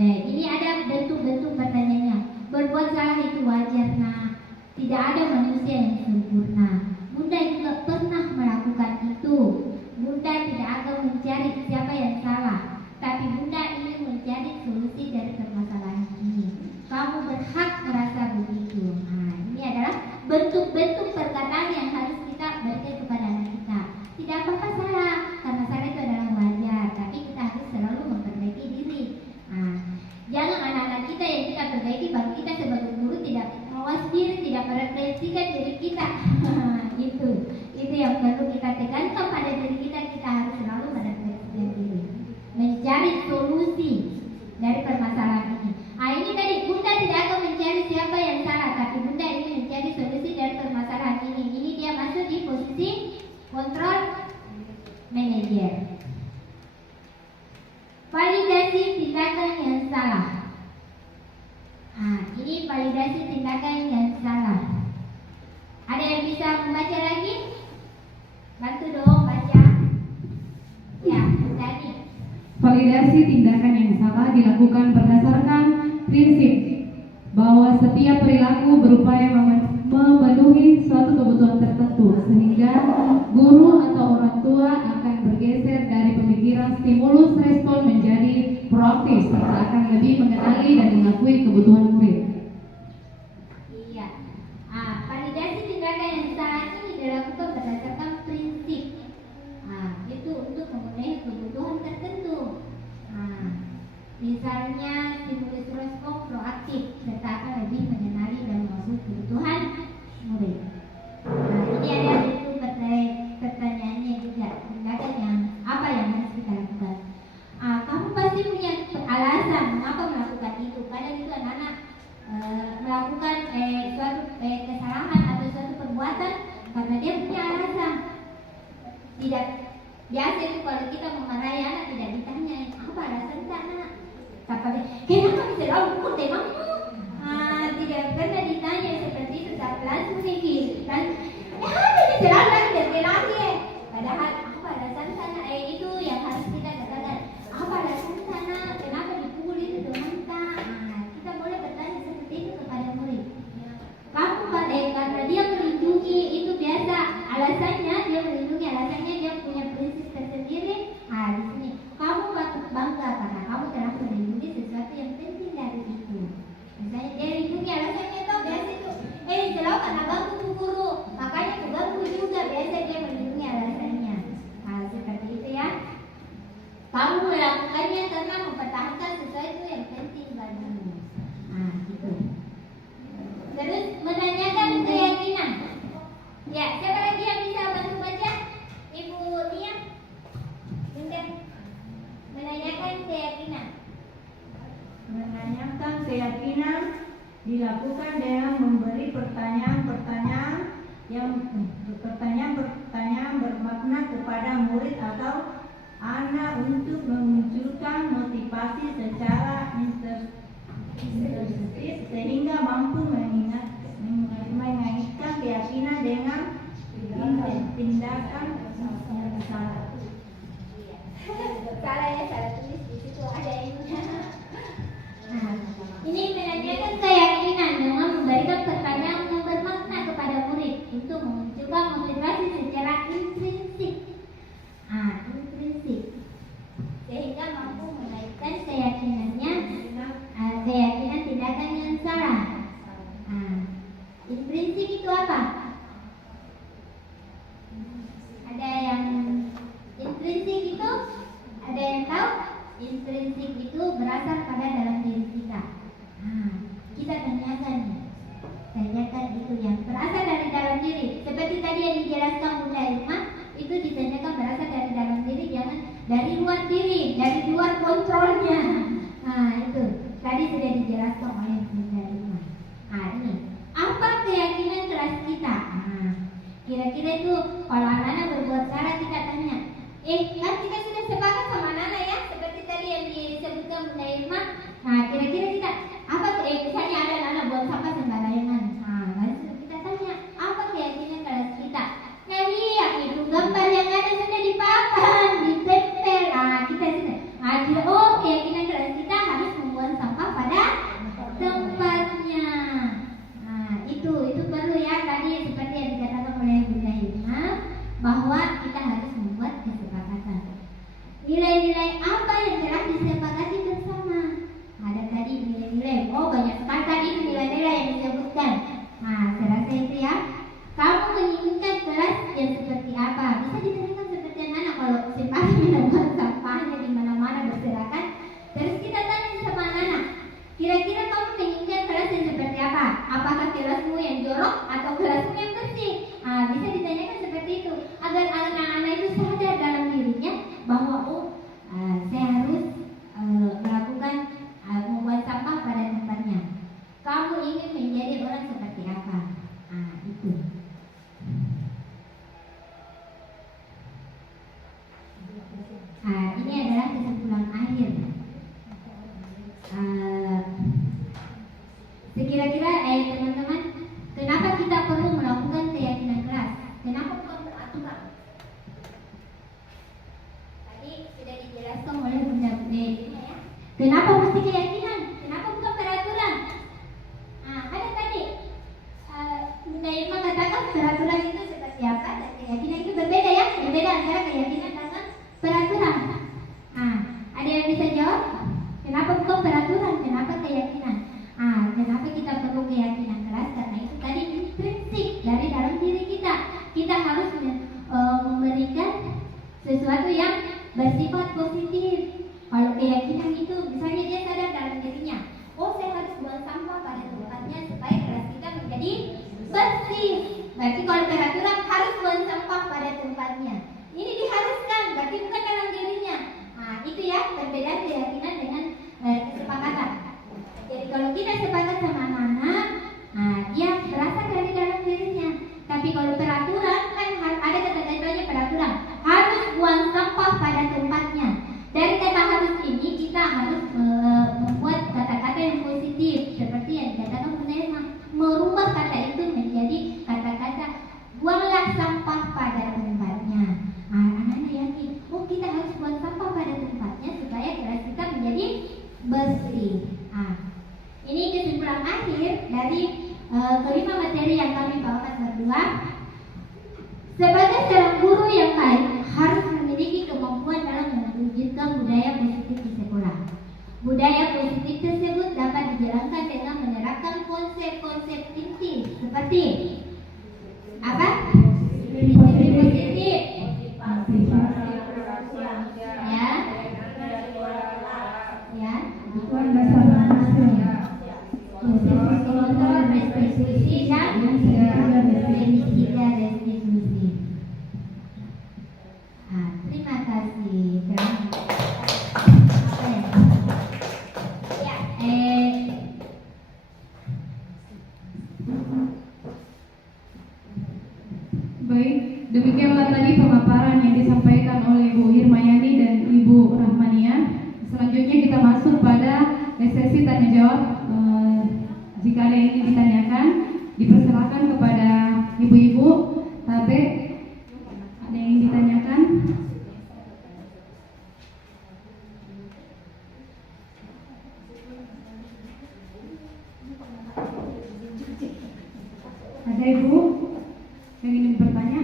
Ini ada bentuk-bentuk pertanyaannya. Berbuat salah itu wajar, nak. Tidak ada manusia yang sempurna. Bunda juga pernah melakukan itu. Bunda tidak akan mencari siapa yang salah, tapi Bunda ingin mencari solusi dari permasalahan ini. Kamu berhak merasa begitu. Nah, ini adalah bentuk-bentuk perkataan yang harus kita berikan kepada anak kita. Tidak apa-apa salah, karena salah itu adalah wajar, tapi kita harus selalu memperbaiki diri. Nah, jangan anak-anak kita yang kita perbaiki, baru kita sebagai guru tidak mawas diri, tidak merefleksikan diri kita. Itu yang perlu kita tekankan pada diri kita. Kita harus selalu merefleksikan diri, mencari solusi dari permasalahan ini. Ini tadi Bunda tidak akan mencari siapa yang salah, tapi Bunda ingin mencari solusi dari permasalahan ini. Ini dia masuk di posisi kontrol manager. Validasi tindakan yang salah. Ini validasi tindakan yang salah. Ada yang bisa membaca lagi? Bantu dong baca. Ya, tadi. Validasi tindakan yang salah dilakukan berdasarkan prinsip bahwa setiap perilaku berupaya memenuhi suatu kebutuhan tertentu, sehingga guru atau orang tua akan bergeser dari pemikiran stimulus respon menjadi proaktif, serta akan lebih mengenali dan mengakui kebutuhan murid. Iya. Validasi tindakan yang salah ini dilakukan berdasarkan prinsip. Itu untuk memenuhi kebutuhan tertentu. Misalnya stimulus respon proaktif, serta akan lebih mengenali dan mengakui kebutuhan murid. Ini ada itu pertanyaannya juga, tindakan yang apa yang harus kita lakukan. Kamu pasti punya alasan mengapa melakukan itu. Kadang itu anak-anak melakukan suatu kesalahan atau suatu perbuatan karena dia punya alasan. Tidak biasa itu kalau kita memarahi anak tidak ditanya apa alasan anak. Kenapa bisa lakukan temamu? Tidak pernah ditanya seperti itu, tapi langsung dikisahkan. Bisa lakukan lagi. Padahal apa alasan sana? Itu yang harus kita katakan. Apa alasan sana? Kenapa dipukul itu dengan kita boleh bertanya seperti itu kepada murid. Kamu karena dia melindungi itu biasa. Alasannya dia melindungi, alasannya dia punya prinsip tersendiri. Di sini kamu patut bangga karena kamu telah melindungi sesuatu yang penting dari itu. Misalnya dia lindungi alasannya itu biasa itu. Selalu karena ganggu guru, makanya aku ganggu juga, biasa dia melindungi alasannya. Seperti itu ya. Kamu melakukannya karena mempertahankan sesuatu yang penting bagimu. Gitu. Terus menanyakan keyakinan. Ya, siapa lagi yang bisa bantu baca? Ibu Nia. Bunda. Menanyakan keyakinan. Menanyakan keyakinan dilakukan dengan memberi pertanyaan-pertanyaan bermakna kepada murid atau anak untuk memunculkan motivasi secara intersubjektif sehingga mampu mengaitkan keyakinan dengan tindakan yang salah. Salah ya, salah tulis di situ ada ininya. Ini menanyakan keyakinan dengan memberikan pertanyaan yang bermakna kepada murid untuk memunculkan motivasi secara intrinsik. Intrinsik sehingga mampu menaikkan keyakinannya, keyakinan tindakan yang salah. Intrinsik itu apa? Ada yang intrinsik itu ada yang tahu? Intrinsik itu berasal pada dalam diri kita. Kita tanyakan itu yang berasal dari dalam diri. Seperti tadi yang dijelaskan Bunda Irma, itu ditanyakan berasal dari dalam diri, jangan dari luar diri, dari luar kontrolnya. Itu tadi sudah dijelaskan oleh Bunda Irma. Ini apa keyakinan kelas kita? Kira-kira itu kalau anak-anak berbuat salah kita tanya, kan kita sudah sepakat sama anak-anak ya, seperti Bunda Irma. Nah, kira-kira kita apa misalnya ada anak buang sampah sembarangan. Nah, lalu kita tanya, apa keyakinan kelas kita? Nah, lihat itu gambar yang ada sudah dipapan, ditempel. Nah, kita sudah. Nah, keyakinan kelas kita harus membuang sampah pada tempatnya. Nah, itu perlu ya tadi seperti yang dikatakan oleh Bunda Irma bahwa kita harus membuat kesepakatan. Nilai-nilai apa yang telah disepakati bersama? Ada tadi nilai-nilai. Oh, banyak sekali tadi nilai-nilai yang disebutkan. Nah, saya rasa itu ya. Kamu menginginkan kelas yang seperti apa? Bisa ditanyakan seperti anak kalau simpan minuman sampahnya di mana-mana berserakan. Terus kita tanya sama anak, kira-kira kamu menginginkan kelas yang seperti apa? Apakah kelasmu yang jorok atau kelasmu yang bersih? Nah, bisa ditanyakan seperti itu agar anak-anak itu sadar dalam dirinya bahwa saya harus melakukan membuang sampah pada tempatnya. Kamu ingin menjadi orang seperti apa? Nah, itu. Nah, ini adalah kesimpulan akhir. Sekira-kira teman-teman, kenapa kita perlu melakukan keyakinan kelas? Kenapa bukan peraturan? Tadi sudah dijelaskan oleh Bunda Irma ya. Kenapa mesti keyakinan? Kenapa bukan peraturan? Nah, ada tadi Bunda Irma katakan peraturan itu seperti apa dan keyakinan itu berbeda ya. Berbeda antara keyakinan dengan peraturan. Nah, ada yang bisa jawab? Kenapa bukan peraturan? Kenapa keyakinan? Kenapa kita perlu keyakinan keras? Karena itu tadi prinsip dari dalam diri kita. Kita harus memberikan sesuatu yang bersifat positif. Kalau keyakinan itu, misalnya dia sadar dalam dirinya, oh saya harus buang sampah pada tempatnya supaya kelas kita menjadi bersih. Berarti kalau peraturan harus buang sampah pada tempatnya. Ini diharuskan, berarti bukan dalam dirinya. Nah, itu ya perbedaan keyakinan dengan kesepakatan. Jadi kalau kita sepakat sama anak-anak, dia berasal dari dalam dirinya. Tapi kalau peraturan kan ada kata-katanya peraturan harus buang sampah pada tempatnya. Dari kata harus ini kita harus membuat kata-kata yang positif seperti yang dikatakan Bunda Irma, merubah kata itu menjadi kata-kata buanglah sampah pada tempatnya. Anak-anak yakin, oh kita harus buang sampah pada tempatnya supaya kelas kita menjadi bersih. Ini kesimpulan akhir dari kelima materi yang kami bawakan berdua. Sebagai seorang guru yang baik harus memiliki kemampuan dalam mewujudkan budaya positif di sekolah. Budaya positif tersebut dapat dijalankan dengan menerapkan konsep-konsep inti seperti apa? Disiplin positif, ya, Tuhan dasar manusia. restitusi dan restitusi. Terima kasih. Baik, demikianlah tadi pemaparan yang disampaikan oleh Ibu Hirmayani dan Ibu Rahmania. Selanjutnya kita masuk pada sesi tanya jawab. Jika ada yang ingin ditanyakan, dipersilakan kepada ibu-ibu. Tapi ada yang ingin ditanyakan? Ada ibu yang ingin bertanya?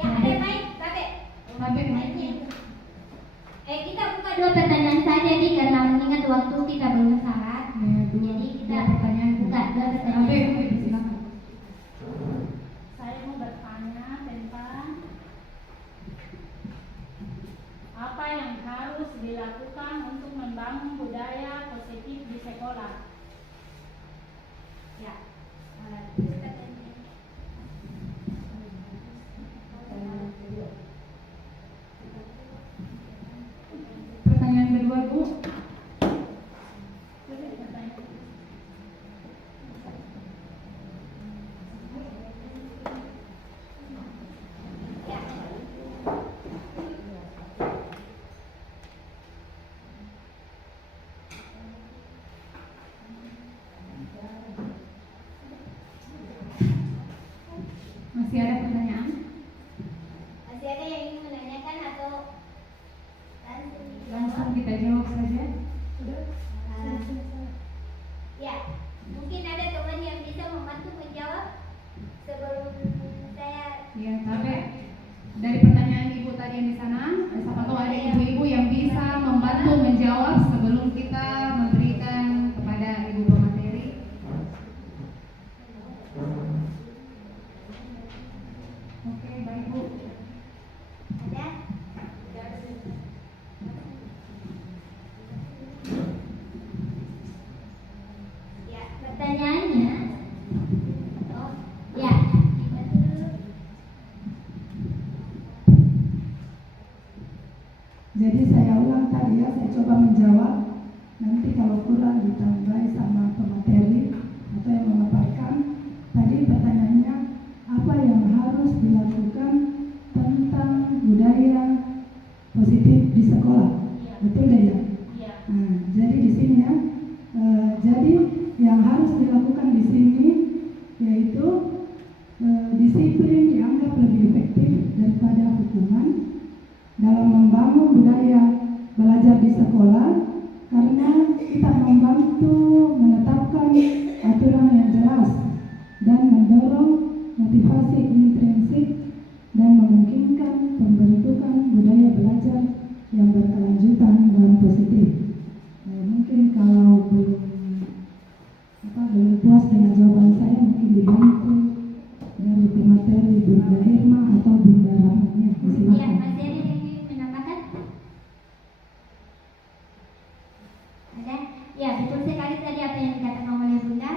Ya, ada mic, Babe. Babe, Mic-nya. Kita buka dua pertanyaan saja nih karena mengingat waktu kita belum syarat. Jadi kita pertanyaan buka dua pertanyaan. Babe, silakan. Saya mau bertanya tentang apa yang harus dilakukan untuk membangun budaya positif di sekolah. Ya. Masih ada pertanyaan? Masih ada yang ingin menanyakan atau Langsung kita jawab saja. Ya, mungkin ada teman yang bisa membantu menjawab sebelum saya. Ya, tapi dari pertanyaan ibu tadi yang di sana, siapa tahu ada ibu-ibu yang bisa membantu menjawab sebelum kita memberikan kepada ibu pemateri. Oke, baik Bu. Ada? Ya, pertanyaannya. Oh, ya. Jadi saya ulang tadi ya, saya coba menjawab. Nanti kalau kurang ditambahi sama pemateri atau yang memaparkan. Tadi pertanyaannya, apa yang harus dilakukan tentang budaya positif di sekolah? Betul nggak ya? Nah, jadi di sini ya, jadi yang harus dilakukan di sini yaitu disiplin dianggap lebih efektif daripada hukuman dalam membangun budaya belajar di sekolah, karena kita membantu menetapkan aturan yang jelas dan mendorong motivasi intrinsik dan memungkinkan pembentukan budaya belajar yang berkelanjutan dan positif. Mungkin kalau belum puas dengan jawaban saya, mungkin dibantu dari pemateri Bunda Irma atau Bunda Rahmatnya. Ya, Silakan. masih ada yang ingin menambahkan? Ada? Ya, betul sekali tadi apa yang dikatakan oleh Bunda.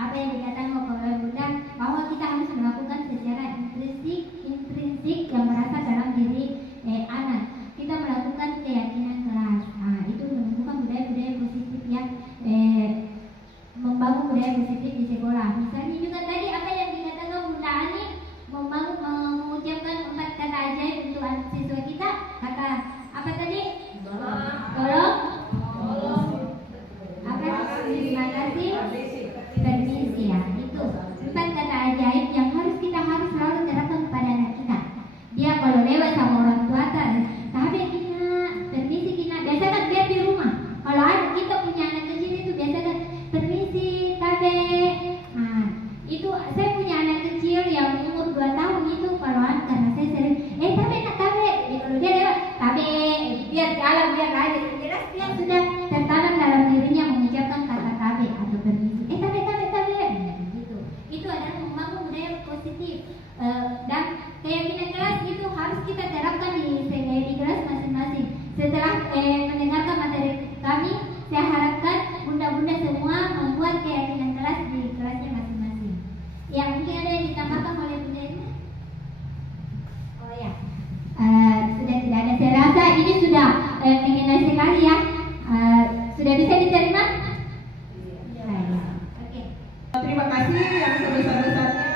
Apa yang dikatakan oleh Bunda, bahwa kita harus melakukan secara intrinsik yang berasal dalam diri anak. Kita melakukan keyakinan kelas. Itu menumbuhkan budaya-budaya positif yang membangun budaya positif di sekolah. Misalnya juga tadi apa yang dikatakan Bunda Ani, mengucapkan 4 kata ajaib untuk anak siswa kita. Kata apa tadi? Tolong. Apa? Terima kasih. Permisi ya. Itu 4 kata ajaib yang harus selalu terapkan kepada anak kita. Dia kalau lewat sama orang tua tabe kita, permisi kita. Biasa kan dia di rumah. Kalau kita punya anak kecil itu biasa kan permisi tabe. Itu saya punya anak kecil yang umur 2 tahun itu kalau karena saya sering tabe nak tabe. Jadi kalau dia lewat tabe, biar jalan biar aja. Jelas dia sudah tertanam dalam dirinya mengucapkan kata tabe atau permisi. Tabe gitu. Itu adalah membangun budaya positif. Dan keyakinan kelas itu harus kita terapkan di kelas masing-masing. Setelah mendengarkan materi kami, saya harapkan bunda-bunda semua membuat keyakinan kelas di kelasnya masing-masing. Ya, mungkin ada yang ditambahkan oleh Bunda ini? Oh ya, sudah tidak ada. Saya rasa ini sudah mengenai sekali ya. Sudah bisa diterima? Ya. Oke. Terima kasih yang sebesar-besarnya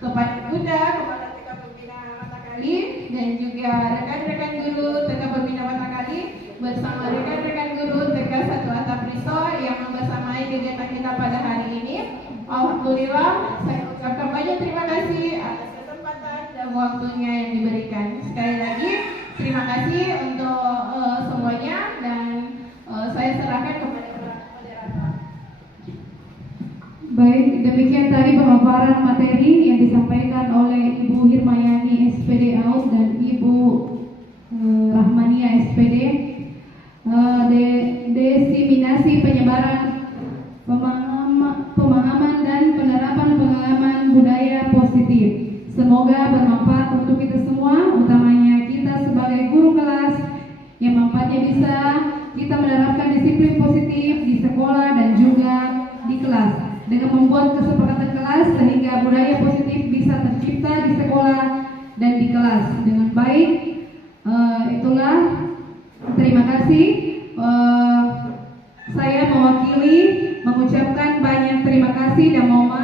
kepada Bunda, kepada TK Pembina Mata Kali, dan juga rekan-rekan guru TK Pembina Mata Kali bersama rekan-rekan guru TK 1 Atap Riso yang membersamai kegiatan kita pada hari ini. Alhamdulillah, saya ucapkan banyak terima kasih atas kesempatan dan waktunya yang diberikan. Sekali lagi, terima kasih untuk semuanya, dan saya serahkan kepada moderator. Baik, demikian tadi pemaparan materi yang disampaikan oleh Ibu Hirmayani SPD AUD dan Ibu Rahmania SPD. Diseminasi penyebaran pemahaman dan penerapan pengalaman budaya positif. Semoga bermanfaat untuk kita semua, utamanya kita sebagai guru kelas, yang manfaatnya bisa kita menerapkan disiplin positif di sekolah dan juga di kelas, dengan membuat kesepakatan kelas sehingga budaya positif bisa tercipta di sekolah dan di kelas dengan baik. Itulah, terima kasih. Saya mewakili mengucapkan banyak terima kasih dan mohon maaf